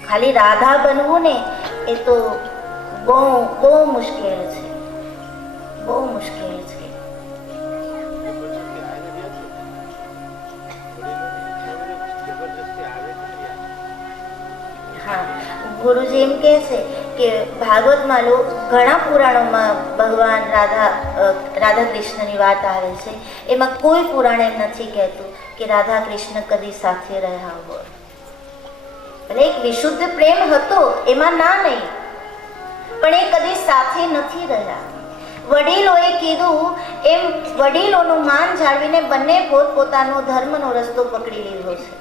ખાલી રાધા બનવું ને એ તો બહુ મુશ્કેલ છે, બહુ મુશ્કેલ છે. હા, ગુરુજી એમ કહે છે કે ભાગવતમાં ઘણા પુરાણોમાં ભગવાન રાધા કૃષ્ણની વાત આવે છે. એમાં કોઈ પુરાણ એમ નથી કહેતું કે રાધા કૃષ્ણ કદી સાથે રહ્યા હોય. એટલે એક વિશુદ્ધ પ્રેમ હતો એમાં ના નહીં, પણ એ કદી સાથે નથી રહ્યા. વડીલોએ કીધું એમ વડીલોનું માન જાળવીને બંને પોતપોતાનો ધર્મનો રસ્તો પકડી લીધો છે.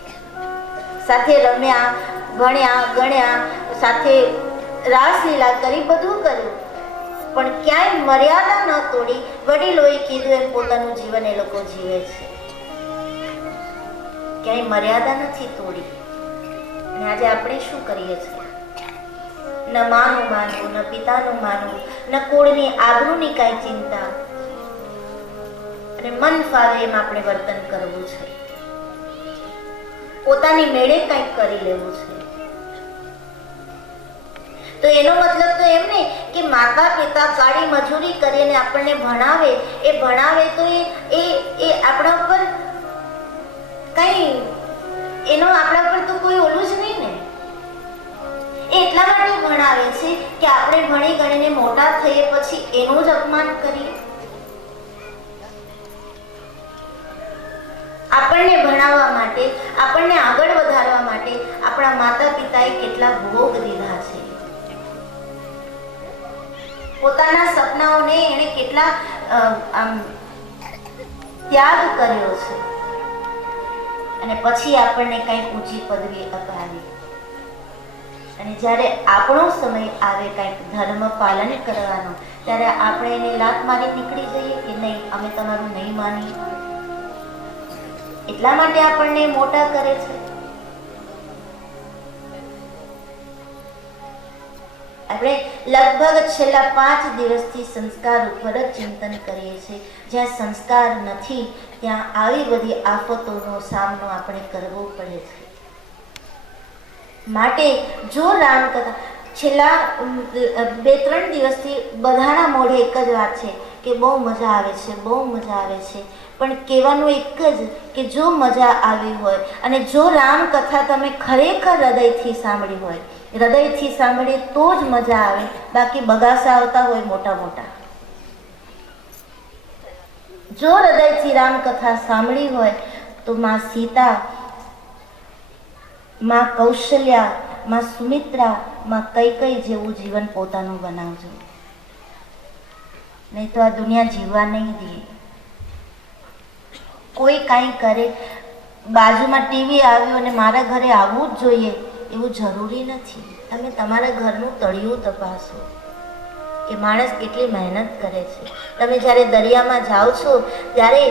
સાથે રમ્યા, ભણ્યા, ગણ્યા, સાથે રાસલીલા કરી, બધું કર્યું, પણ ક્યાંય મર્યાદા ન તોડી. વડીલોએ કીધું એમ પોતાનું જીવન એ લોકો જીવે છે, ક્યાંય મર્યાદા નથી તોડી. અને આજે આપણે શું કરીએ છીએ? ન માનું માનવું, ન પિતાનું માનવું, ન કુળની આબરૂની કાંઈ ચિંતા, અને મન ફાવે એમ આપણે વર્તન કરવું છે. પોતાની મેળે કંઈક કરી લેવું છે. તો એનો મતલબ તો એમ નહીં કે માતા પિતા કાળી મજૂરી કરીને આપણને ભણાવે, એ ભણાવે તો એ આપણા ઉપર કઈ એનો આપણા પર તો કોઈ ઓલું જ નહીં ને. એ એટલા માટે ભણાવે છે કે આપણે ભણી ગણીને મોટા થઈએ પછી એનું જ અપમાન કરીએ. આપણને ભણાવવા માટે, આપણને આગળ વધારવા માટે આપણા માતા પિતાએ કેટલા ભોગ દીધા છે. પોતાના સપનાઓને એને કેટલા ત્યાગ કર્યો છે, અને પછી આપણને કંઈક ઊંચી પદવી અપાવી. અને જ્યારે આપણો સમય આવે કંઈક ધર્મ પાલન કરવાનો, ત્યારે આપણે એને લાત મારી નીકળી જઈએ કે નહીં, અમે તમારું નહીં માની. એટલા માટે આપણને મોટા કરે છે. આપણે લગભગ છેલ્લા 5 દિવસથી સંસ્કાર ઉપર જ ચિંતન કરીએ છીએ. જ્યાં સંસ્કાર નથી ત્યાં આવી બધી આફતોનો સામનો આપણે કરવો પડે છે. માટે જો રામકથા છેલ્લા 2-3 દિવસથી બધાના મોઢે એક જ વાત છે કે બહુ મજા આવે છે, બહુ મજા આવે છે. પણ કહેવાનું એક જ કે જો મજા આવી હોય અને જો રામકથા તમે ખરેખર હૃદયથી સાંભળી હોય, હૃદયથી સાંભળીએ તો જ મજા આવે. બાકી બગાસા આવતા હોય મોટા મોટા. જો હૃદયથી રામકથા સાંભળી હોય તો માં સીતા, માં કૌશલ્યા, માં સુમિત્રા, માં કૈકેયી જેવું જીવન પોતાનું બનાવજો. નહીં તો આ દુનિયા જીવવા નહીં દે. કોઈ કાંઈ કરે, બાજુમાં ટીવી આવ્યું અને મારા ઘરે આવવું જ જોઈએ એવું જરૂરી નથી. તમે તમારા ઘરનું તળિયું તપાસો કે માણસ કેટલી મહેનત કરે છે. તમે જ્યારે દરિયામાં જાઓ છો ત્યારે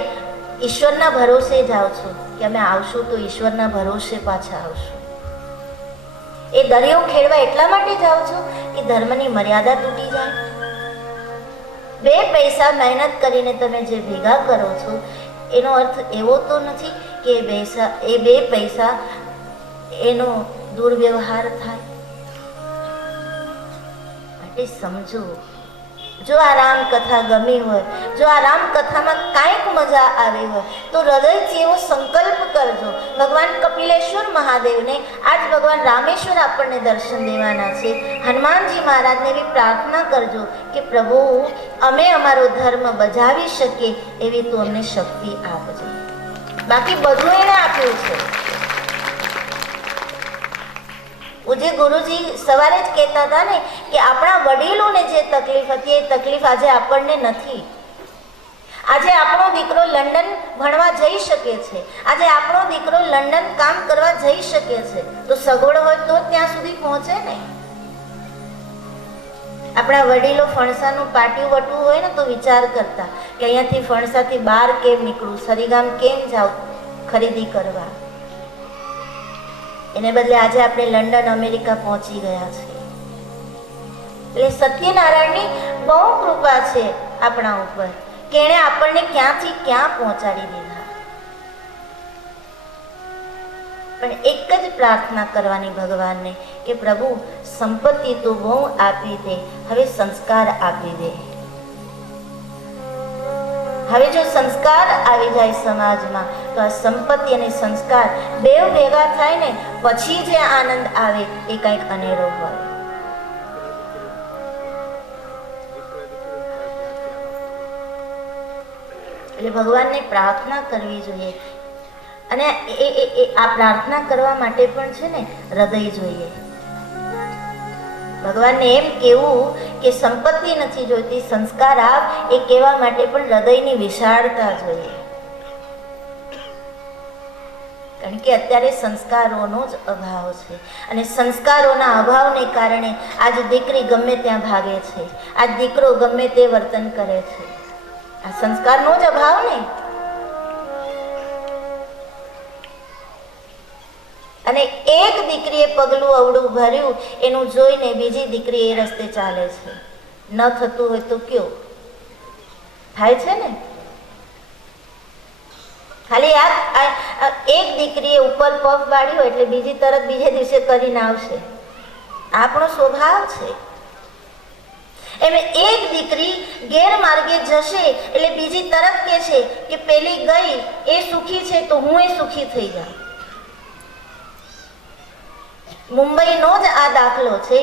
ઈશ્વરના ભરોસે જાઓ છો કે અમે આવશું તો ઈશ્વરના ભરોસે પાછા આવશું. એ દરિયો ખેડવા એટલા માટે જાઓ છો કે ધર્મની મર્યાદા તૂટી જાય. 2 પૈસા મહેનત કરીને તમે જે ભેગા કરો છો એનો અર્થ એવો તો નથી કે એ 2 પૈસા એનો દુર્વ્યવહાર થાય. એ સમજો. જો આ રામકથા ગમી હોય, જો આ રામકથામાં કાંઈક મજા આવી હોય તો હૃદયથી એવો સંકલ્પ કરજો. ભગવાન કપિલેશ્વર મહાદેવને આજ ભગવાન રામેશ્વર આપણને દર્શન દેવાના છે. હનુમાનજી મહારાજને એવી પ્રાર્થના કરજો કે પ્રભુ, અમે અમારો ધર્મ બજાવી શકીએ એવી તું અમને શક્તિ આપજો. બાકી બધું એણે આપ્યું છે. પૂજ્ય ગુરુજી સવારે જ કહેતા હતા ને કે આપણા વડીલોને જે તકલીફ હતી એ તકલીફ આજે આપણને નથી. આજે આપણો દીકરો લંડન ભણવા જઈ શકે છે, આજે આપણો દીકરો લંડન કામ કરવા જઈ શકે છે, તો સગવડ હોય તો ત્યાં સુધી પહોંચે ને. આપણા વડીલો ફણસાનું પાટિયું વટવું હોય ને તો વિચાર કરતા કે અહીંયાથી ફણસાથી બહાર કેમ નીકળું, સરીગામ કેમ જાઉં ખરીદી કરવા. એને બદલે આજે આપણે લંડન અમેરિકા પહોંચી ગયા છે. એટલે સત્યનારાયણની બહુ કૃપા છે આપણા ઉપર કે એણે આપણને ક્યાંથી ક્યાં પહોંચાડી દીધા. પણ એક જ પ્રાર્થના કરવાની ભગવાનને કે પ્રભુ, સંપત્તિ તો બહુ આપી દે, હવે સંસ્કાર આપી દે. હવે જો સંસ્કાર આવી જાય સમાજમાં તો આ સંપત્તિ અને સંસ્કાર બેવ ભેગા થાય ને પછી જે આનંદ આવે એ કંઈક અનેરો હોય. એટલે ભગવાનને પ્રાર્થના કરવી જોઈએ. અને આ પ્રાર્થના કરવા માટે પણ છે ને હૃદય જોઈએ. ભગવાનને એમ કેવું કે સંપત્તિ નથી જોઈતી, સંસ્કાર આપ, એ કહેવા માટે પણ હૃદયની વિશાળતા જોઈએ. કારણ કે અત્યારે સંસ્કારોનો જ અભાવ છે અને સંસ્કારોના અભાવને કારણે આજ દીકરી ગમે ત્યાં ભાગે છે, આજ દીકરો ગમે તે વર્તન કરે છે. આ સંસ્કારનો જ અભાવ ને. અને એક દીકરીએ પગલું અવળું ભર્યું એનું જોઈને બીજી દીકરી એ રસ્તે ચાલે છે. ન થતું હોય તો કયો થાય છે ને. ખાલી આ એક દીકરીએ ઉપર પગ વાળ્યો એટલે બીજી તરત બીજે દિવસે કરીને આવશે. આપણો સ્વભાવ છે. એમ એક દીકરી ગેરમાર્ગે જશે એટલે બીજી તરત કહે છે કે પેલી ગઈ એ સુખી છે તો હું એ સુખી થઈ જાઉં. મુંબઈનો જ આ દાખલો છે.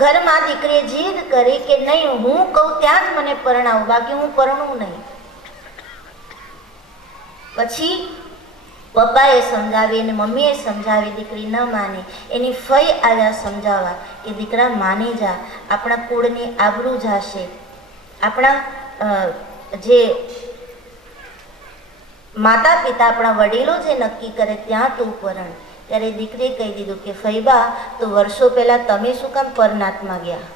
ઘરમાં દીકરીએ જીદ કરી કે નહીં, હું કહું ત્યાં જ મને પરણાવું, બાકી હું પરણું નહીં. પછી પપ્પાએ સમજાવી અને મમ્મીએ સમજાવી, દીકરી ન માની. એની ફઈ આવ્યા સમજાવવા કે દીકરા માની જા, આપણા કુળની આબરૂ જાશે, આપણા જે માતા પિતા આપણા વડીલો જે નક્કી કરે ત્યાં તું પરણ. ત્યારે દીકરીએ કહી દીધું કે ફઈબા, તો વર્ષો પહેલા તમે શું કામ પરનાથમાં ગયા?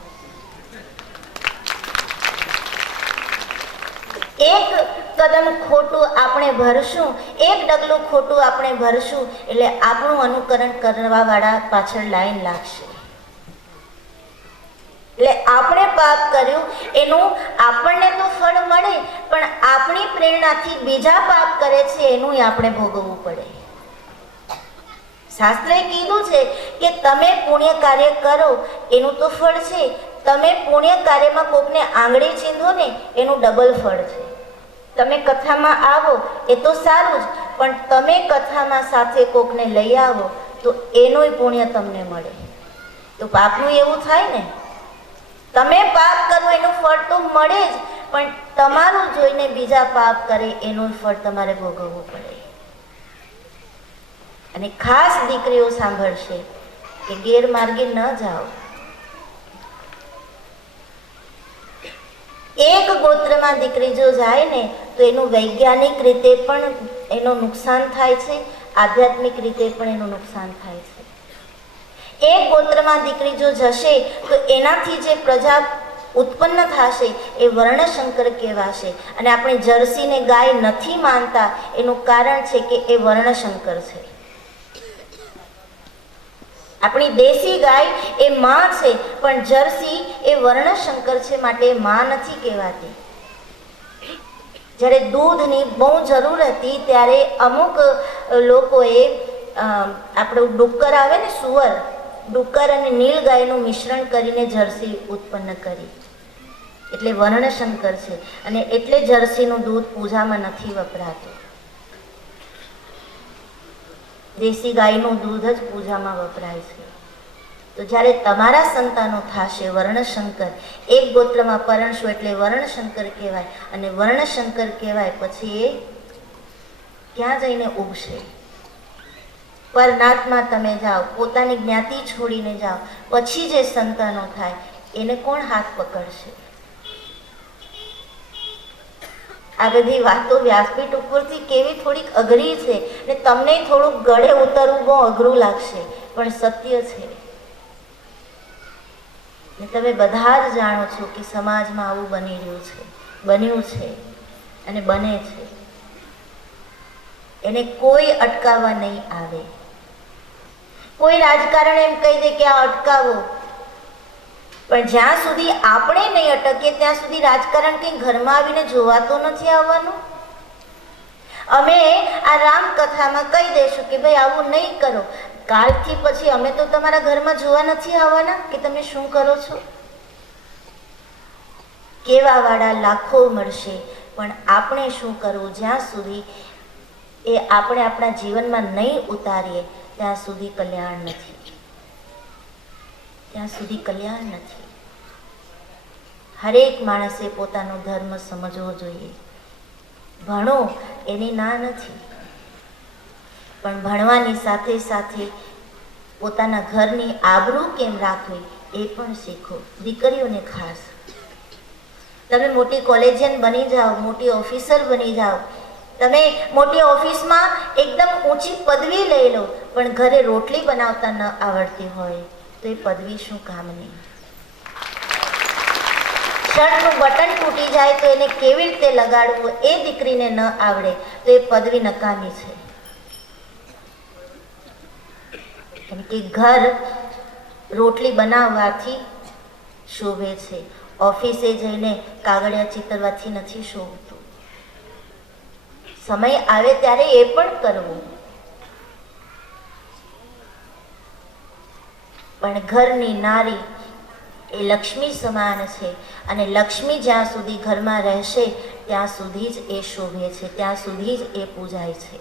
એક કદમ ખોટું આપણે ભરશું, એક ડગલું ખોટું આપણે ભરશું એટલે આપણું અનુકરણ કરવા વાળા પાછળ લાઈન લાગશે. એટલે આપણે પાપ કર્યું એનું આપણને તો ફળ મળે, પણ આપણી પ્રેરણાથી બીજા પાપ કરે છે એનું આપણે ભોગવવું પડે. શાસ્ત્રએ કીધું છે કે તમે પુણ્ય કાર્ય કરો એનું તો ફળ છે, તમે પુણ્ય કાર્યમાં કોકને આંગળી ચીંધો ને એનું ડબલ ફળ છે. તમે કથામાં આવો એ તો સારું જ, પણ તમે કથામાં સાથે કોકને લઈ આવો તો એનું પુણ્ય તમને મળે. તો પાપનું એવું થાય ને, તમે પાપ કરો એનું ફળ તો મળે જ, પણ તમારું જોઈને બીજા પાપ કરે એનું ફળ તમારે ભોગવવું પડે. અને ખાસ દીકરીઓ સાંભળશે કે ગેરમાર્ગે ન જાઓ. એક ગોત્રમાં દીકરી જો જાય ને તો એનું વૈજ્ઞાનિક રીતે પણ એનું નુકસાન થાય છે, આધ્યાત્મિક રીતે પણ એનું નુકસાન થાય છે. એક ગોત્રમાં દીકરી જો જશે તો એનાથી જે પ્રજા ઉત્પન્ન થશે એ વર્ણશંકર કહેવાશે. અને આપણે જર્સીને ગાય નથી માનતા એનું કારણ છે કે એ વર્ણશંકર છે. આપણી દેશી ગાય એ માં છે, પણ જર્સી એ વર્ણશંકર છે, માટે માં નથી કહેવાતી. જ્યારે દૂધની બહુ જરૂર હતી ત્યારે અમુક લોકોએ આપણું ડુક્કર આવે ને સુવર, ડુક્કર અને નીલગાયનું મિશ્રણ કરીને જર્સી ઉત્પન્ન કરી, એટલે વર્ણશંકર છે. અને એટલે જર્સીનું દૂધ પૂજામાં નથી વપરાતું. દેશી ગાયનું દૂધ જ પૂજામાં વપરાય છે. તો જ્યારે તમારા સંતાનો થશે વર્ણશંકર, એક ગોત્રમાં પરણશો એટલે વર્ણશંકર કહેવાય. અને વર્ણશંકર કહેવાય પછી એ ક્યાં જઈને ઉગશે? પરનાથમાં તમે જાઓ, પોતાની જ્ઞાતિ છોડીને જાઓ, પછી જે સંતાનો થાય એને કોણ હાથ પકડશે? આ બધી વાતો વ્યાસપીઠ ઉપરથી કેવી થોડીક અઘરી છે ને તમને થોડુંક ગળે ઉતરવું બહુ અઘરું લાગશે, પણ સત્ય છે. ને તમે બધા જ જાણો છો કે સમાજમાં આવું બની રહ્યું છે, બન્યું છે અને બને છે. એને કોઈ અટકાવવા નહીં આવે. કોઈ રાજકારણ એમ કહી દે કે આ અટકાવો, પણ જ્યાં સુધી આપણે નહીં અટકીએ ત્યાં સુધી રાજકારણ કંઈ ઘરમાં આવીને જોવા તો નથી આવવાનું. અમે આ રામકથામાં કહી દઈશું કે ભાઈ આવું નહીં કરો, કાલથી પછી અમે તો તમારા ઘરમાં જોવા નથી આવવાના કે તમે શું કરો છો. કેવાવાળા લાખો મળશે, પણ આપણે શું કરવું જ્યાં સુધી એ આપણે આપણા જીવનમાં નહીં ઉતારીએ ત્યાં સુધી કલ્યાણ નથી. ત્યાં સુધી કલ્યાણ નથી. હરેક માણસે પોતાનો ધર્મ સમજવો જોઈએ. ભણો એની ના નથી, પણ ભણવાની સાથે સાથે પોતાના ઘરની આબરૂ કેમ રાખવી એ પણ શીખો. દીકરીઓને ખાસ, તમે મોટી કોલેજિયન બની જાઓ, મોટી ઓફિસર બની જાઓ, તમે મોટી ઓફિસમાં એકદમ ઊંચી પદવી લઈ લો, પણ ઘરે રોટલી બનાવતા ન આવડતી હોય તો એ પદવી શું કામની? શર્ટનું બટન તૂટી જાય તો એને કેવી રીતે લગાડવું એ દીકરીને ન આવડે તો એ પદવી નકામી છે. કેમ કે ઘર રોટલી બનાવવાથી શોભે છે, ઓફિસે જઈને કાગળિયા ચિતરવાથી નથી શોભતું. સમય આવે ત્યારે એ પણ કરવું, પણ ઘરની નારી એ લક્ષ્મી સમાન છે. અને લક્ષ્મી જ્યાં સુધી ઘરમાં રહેશે ત્યાં સુધી જ એ શોભે છે, ત્યાં સુધી જ એ પૂજાય છે.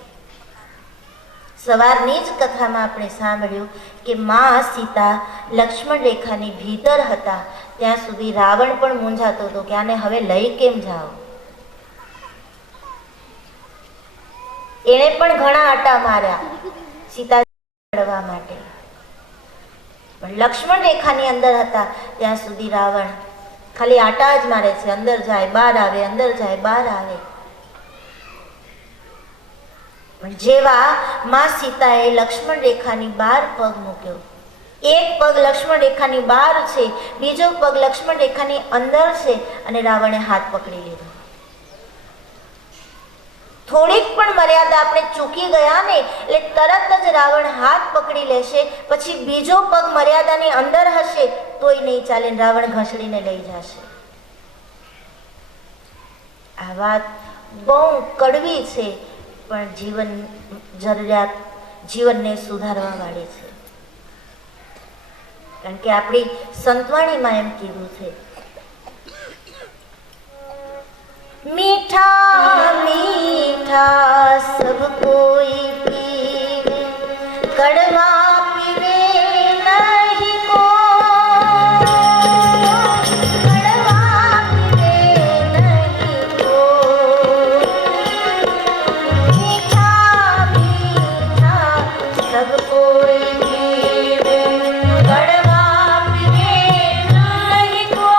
સવારની જ કથામાં આપણે સાંભળ્યું કે મા સીતા લક્ષ્મણ રેખાની ભીતર હતા ત્યાં સુધી રાવણ પણ મૂંઝાતો હતો કે આને હવે લઈ કેમ જાઓ. એણે પણ ઘણા આટા માર્યા સીતા લડવા માટે, પણ લક્ષ્મણ રેખાની અંદર હતા ત્યાં સુધી રાવણ ખાલી આટા જ મારે છે, અંદર જાય બહાર આવે, અંદર જાય બહાર આવે. પણ જેવા માં સીતાએ લક્ષ્મણ રેખાની બહાર પગ મૂક્યો, એક પગ લક્ષ્મણ રેખાની બહાર છે, બીજો પગ લક્ષ્મણ રેખાની અંદર છે, અને રાવણે હાથ પકડી લીધો. થોડીક પણ મર્યાદા આપણે ચૂકી ગયા ને એટલે તરત જ રાવણ હાથ પકડી લેશે, પછી બીજો પગ મર્યાદાની અંદર હશે તોય નહીં ચાલે, રાવણ ઘસડીને લઈ જશે. આ વાત બહુ કડવી છે, પણ જીવન જરૂરિયાત જીવનને સુધારવા વાળી છે. કારણ કે આપણી સંતવાણીમાં એમ કીધું છે, मीठा मीठा सब कोई पीवे, कड़वा पीवे नहीं को, कड़वा पीवे नहीं को, मीठा मीठा सब कोई पीवे, कड़वा पीवे नहीं को,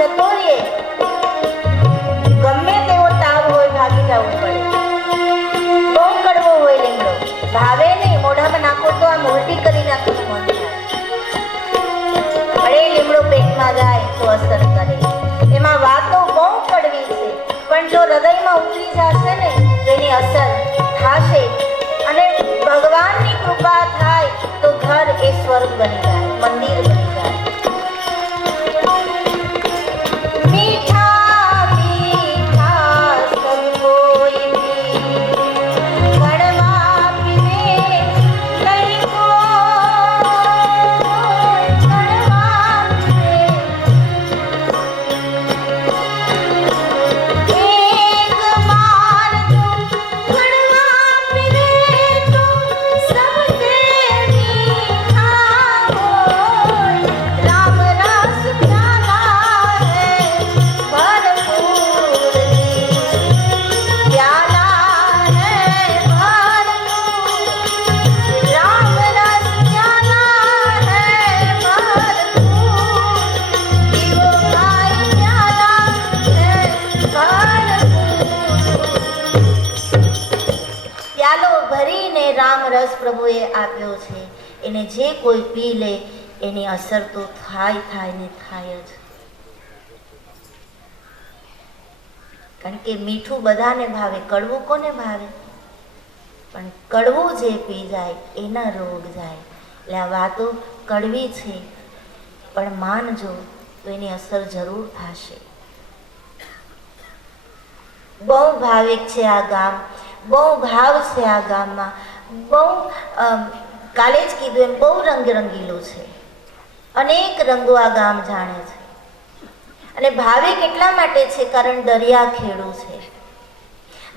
જતો રહે ગમે તેવો તાવ હોય ભાગી જવું પડે. બહુ કડવો હોય લીમડો, ભાવે નહીં, મોઢામાં નાખો તો આમ ઉલટી કરી નાખવું મન થાય. પણ એ લીમડો પેટમાં જાય તો અસર કરે. એમાં વાતો બહુ કડવી છે, પણ જો હૃદયમાં ઉતરી જશે ને તો એની અસર થશે, અને ભગવાનની કૃપા થાય તો ઘર એ સ્વર્ગ બની જાય, મંદિર બની જાય. મીઠા મીઠા સબ કોઈ કડવા પીવે નહીં કોઈ, કડવા પીવે. એક બાર જો કડવા પીવે તો સબસે મીઠા હોય. રામ રસ પ્યાલા હૈ ભરપૂર, પ્યાલા હૈ ભરપૂર. રામ રસ પ્યાલા હૈ ભરપૂર, પીવો ભાઈ પ્યાલા હૈ ભરપૂર. પ્યાલો ભરીને રામ રસ પ્રભુએ આપ્યો છે. એને જે કોઈ પી લે એની અસર તો થાય ને થાય જ. કારણ કે મીઠું બધાને ભાવે, કડવું કોને ભાવે? પણ કડવું જે પી જાય એના રોગ જાય. એટલે આ વાતો કડવી છે, પણ માનજો તો એની અસર જરૂર થશે. બહુ ભાવિક છે આ ગામ, બહુ ભાવ છે આ ગામમાં, બહુ કાલે જ કીધું એમ બહુ રંગરંગીલું છે. અનેક રંગો આ ગામ જાણે છે. અને ભાવિક એટલા માટે છે કારણ દરિયા ખેડૂ છે.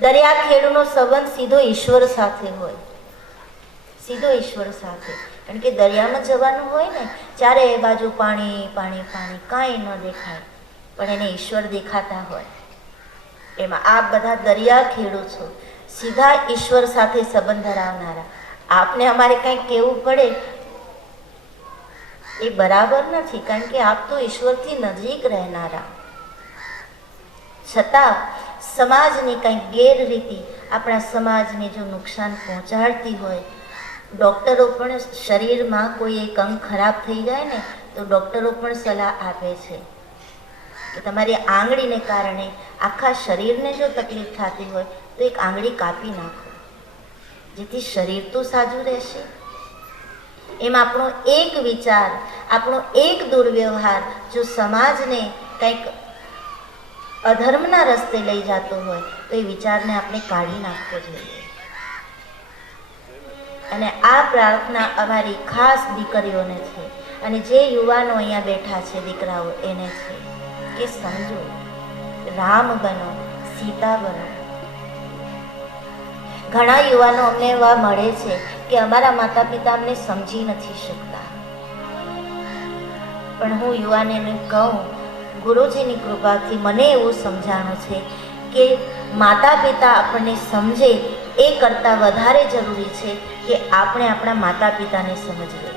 દરિયા ખેડૂનો સંબંધ સીધો ઈશ્વર સાથે હોય, સીધો ઈશ્વર સાથે. કારણ કે દરિયામાં જવાનું હોય ને ચારે બાજુ પાણી પાણી પાણી, કાંઈ ન દેખાય, પણ એને ઈશ્વર દેખાતા હોય. એમાં આપ બધા દરિયા ખેડૂ છો, સીધા ઈશ્વર સાથે સંબંધ ધરાવનારા. આપને અમારે કંઈક કહેવું પડે એ બરાબર નથી, કારણ કે આપ તો ઈશ્વરથી નજીક રહેનારા. છતાં સમાજની કંઈક ગેરરીતિ આપણા સમાજને જો નુકસાન પહોંચાડતી હોય, ડૉક્ટરો પણ શરીરમાં કોઈ એક અંગ ખરાબ થઈ જાય ને તો ડૉક્ટરો પણ સલાહ આપે છે કે તમારી આંગળીને કારણે આખા શરીરને જો તકલીફ થતી હોય તો એક આંગળી કાપી નાખો, જેથી શરીર તો સાજું રહેશે. એમ આપણો એક વિચાર, આપણો એક દુર્વ્યવહાર જો સમાજને કંઈક અધર્મના રસ્તે લઈ જતો હોય તો એ વિચારને આપણે કાઢી નાખવો જોઈએ. અને આ પ્રાર્થના અમારી ખાસ દીકરીઓને છે, અને જે યુવાનો અહીંયા બેઠા છે દીકરાઓ એને છે કે સમજો, રામ બનો, સીતા બનો. ઘણા યુવાનો અમને એવા મળે છે કે અમારા માતા પિતા અમને સમજી નથી શકતા, પણ હું યુવાનોને કહું, ગુરુજીની કૃપાથી મને એવું સમજાણું છે કે માતા પિતા આપણને સમજે એ કરતાં વધારે જરૂરી છે કે આપણે આપણા માતા પિતાને સમજીએ.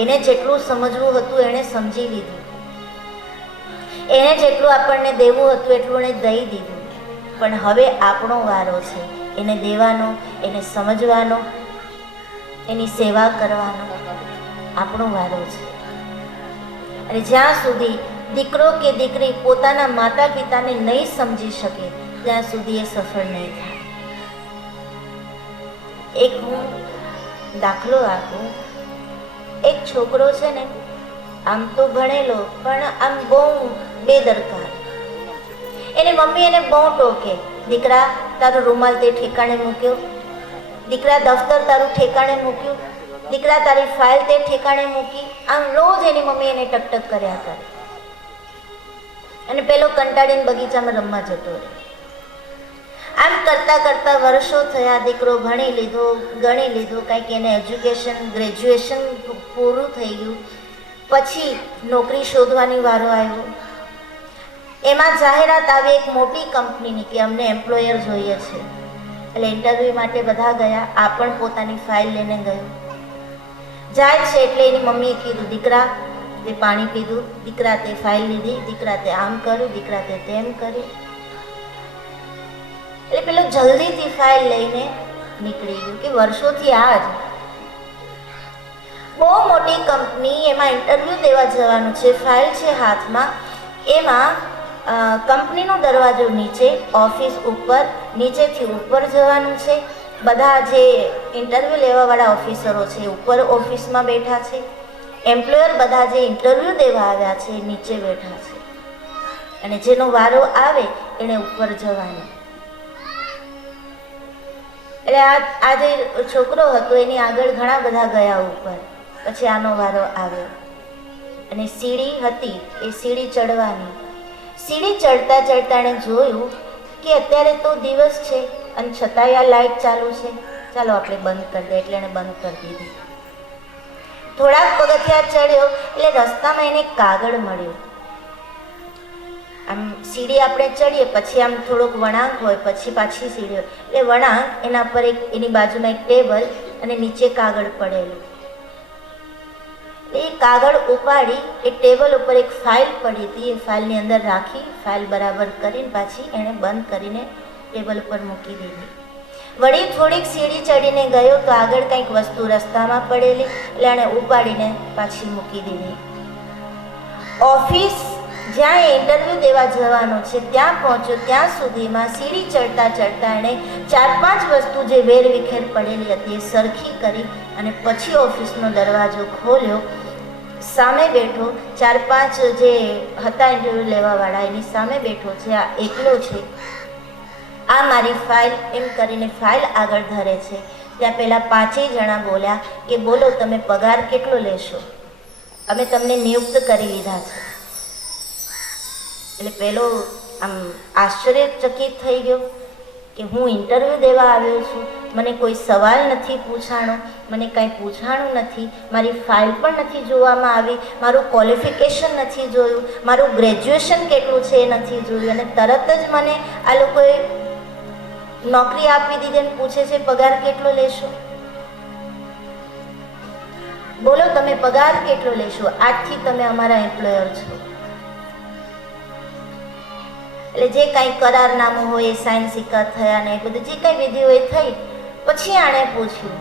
એને જેટલું સમજવું હતું એણે સમજી લીધું, એને જેટલું આપણને દેવું હતું એટલું એને દઈ દીધું. પણ હવે આપણો વારો છે એને દેવાનો, એને સમજવાનો, એની સેવા કરવાનો આપણો વારો છે. અને જ્યાં સુધી દીકરો કે દીકરી પોતાના માતા પિતાને નહીં સમજી શકે ત્યાં સુધી એ સફળ નહીં થાય. એક હું દાખલો આપું. એક છોકરો છે ને, આમ તો ભણેલો પણ આમ બહુ બેદરકાર. એની મમ્મી એને બહુ ટોકે, દીકરા તારો રૂમાલ તે ઠેકાણે મૂક્યો, દીકરા દફતર તારું ઠેકાણે મૂક્યું, દીકરા તારી ફાઇલ તે ઠેકાણે મૂકી. આમ રોજ એની મમ્મી એને ટકટક કર્યા કરે. અને પેલો કંટાળીને બગીચામાં રમવા જતો રહે. આમ કરતાં કરતાં વર્ષો થયા, દીકરો ભણી લીધો, ગણી લીધો, કંઈક એને એજ્યુકેશન ગ્રેજ્યુએશન પૂરું થઈ ગયું. પછી નોકરી શોધવાની વારો આવ્યો. એમાં જાહેરાત આવી એક મોટી કંપનીની કે અમને એમ્પ્લોયર જોઈએ છે. એટલે ઇન્ટરવ્યૂ માટે બધા ગયા, આ પણ પોતાની ફાઇલ લઈને ગયો. જાય છે એટલે એની મમ્મીએ કીધું, દીકરા તે પાણી પીધું, દીકરા તે ફાઇલ લીધી, દીકરા તે આમ કર્યું, દીકરા તે તેમ કર્યું. એટલે પેલો જલ્દીથી ફાઇલ લઈને નીકળી ગયો કે વર્ષોથી આ જ બહુ મોટી કંપની, એમાં ઇન્ટરવ્યૂ દેવા જવાનું છે, ફાઇલ છે હાથમાં. એમાં કંપનીનો દરવાજો નીચે, ઓફિસ ઉપર, નીચેથી ઉપર જવાનું છે. બધા જે ઇન્ટરવ્યૂ લેવાવાળા ઓફિસરો છે ઉપર ઓફિસમાં બેઠા છે. એમ્પ્લોયર બધા જે ઇન્ટરવ્યૂ દેવા આવ્યા છે એ નીચે બેઠા છે. અને જેનો વારો આવે એણે ઉપર જવાનું. એટલે આ જે છોકરો હતો એની આગળ ઘણા બધા ગયા ઉપર. પછી આનો વારો આવ્યો અને સીડી હતી એ સીડી ચડવાની. સીડી ચડતા ચડતા એણે જોયું કે અત્યારે તો દિવસ છે અને છતાંય આ લાઇટ ચાલુ છે, ચાલો આપણે બંધ કરી દઈએ. એટલે એણે બંધ કરી દીધી. થોડાક પગથિયા ચડ્યો એટલે રસ્તામાં એને કાગળ મળ્યો. આમ સીડી આપણે ચડીએ પછી આમ થોડોક વળાંક હોય, પછી પાછી સીડી હોય, એટલે વળાંક એના પર એની બાજુમાં એક ટેબલ અને નીચે કાગળ પડેલું. એ કાગળ ઉપાડી એ ટેબલ ઉપર એક ફાઇલ પડી હતી, એ ફાઇલની અંદર રાખી ફાઇલ બરાબર કરીને પાછી એણે બંધ કરીને ટેબલ ઉપર મૂકી દીધી. વળી થોડીક સીડી ચડીને ગયો તો આગળ કંઈક વસ્તુ રસ્તામાં પડેલી, એટલે એણે ઉપાડીને પાછી મૂકી દીધી. ઓફિસ જ્યાં એ ઇન્ટરવ્યૂ દેવા જવાનો છે ત્યાં પહોંચ્યો. ત્યાં સુધીમાં સીડી ચડતા ચડતા એણે 4-5 વસ્તુ જે વેરવિખેર પડેલી હતી એ સરખી કરી અને પછી ઓફિસનો દરવાજો ખોલ્યો. સામે બેઠો 4-5 જે હતા ઇન્ટરવ્યૂ લેવાવાળા એની સામે બેઠો છે. આ એકલો છે. આ મારી ફાઇલ એમ કરીને ફાઇલ આગળ ધરે છે. ત્યાં પેલા 5 જણા બોલ્યા કે બોલો તમે પગાર કેટલો લેશો, અમે તમને નિયુક્ત કરી લીધા છે. એટલે પેલો આમ આશ્ચર્યચકિત થઈ ગયો કે હું ઇન્ટરવ્યૂ દેવા આવ્યો છું, મને કોઈ સવાલ નથી પૂછાણો, મને કાંઈ પૂછાણું નથી, મારી ફાઇલ પણ નથી જોવામાં આવી, મારું ક્વોલિફિકેશન નથી જોયું, મારું ગ્રેજ્યુએશન કેટલું છે એ નથી જોયું, અને તરત જ મને આ લોકોએ નોકરી આપી દીધી અને પૂછે છે પગાર કેટલો લેશો. બોલો તમે પગાર કેટલો લેશો, આજથી તમે અમારા એમ્પ્લોયર છો. એટલે જે કાંઈ કરારનામું હોય એ સાઇન સિક્કા થયા ને એ બધું જે કાંઈ વિધિ હોય થઈ. પછી આણે પૂછ્યું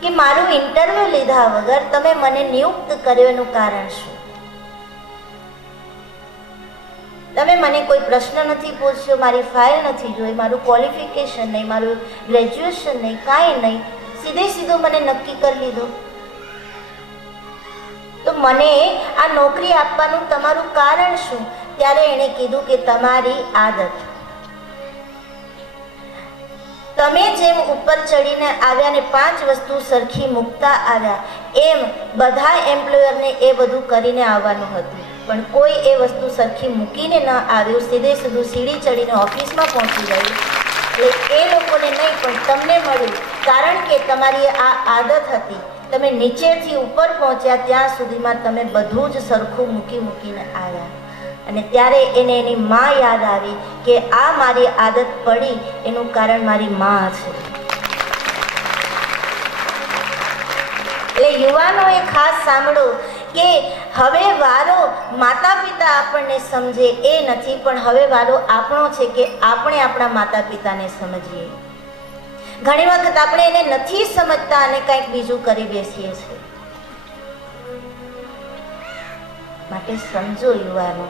કે મારું ઇન્ટરવ્યૂ લીધા વગર તમે મને નિયુક્ત કર્યો એનું કારણ શું? તમે મને કોઈ પ્રશ્ન નથી પૂછ્યો, મારી ફાઇલ નથી જોઈ, મારું ક્વોલિફિકેશન નહીં, મારું ગ્રેજ્યુએશન નહીં, કાંઈ નહીં, સીધો મને નક્કી કરી લીધો. તો મને આ નોકરી આપવાનું તમારું કારણ શું? ત્યારે એણે કીધું કે તમારી આદત. તમે જેમ ઉપર ચડીને આવ્યા ને 5 વસ્તુ સરખી મૂકતા આવ્યા, એમ બધા એમ્પ્લોયરને એ બધું કરીને આવવાનું હતું. પણ કોઈ એ વસ્તુ સરખી મૂકીને ન આવ્યું, સીધું સીડી ચડીને ઓફિસમાં પહોંચી ગયું. એટલે એ લોકોને નહીં પણ તમને મળ્યું, કારણ કે તમારી આ આદત હતી. તમે નીચેથી ઉપર પહોંચ્યા ત્યાં સુધીમાં તમે બધું જ સરખું મૂકીને આવ્યા. અને ત્યારે એને એની માં યાદ આવી કે આ મારી આદત પડી એનું કારણ મારી માં છે. એટલે યુવાનોએ ખાસ સાંભળો કે હવે વારો માતા પિતા આપણને સમજે એ નથી, પણ હવે વારો આપણો છે કે આપણે આપણા માતા પિતાને સમજીએ. ઘણી વખત આપણે એને નથી સમજતા અને કંઈક બીજું કરી બેસીએ છીએ. માટે સમજો યુવાનો,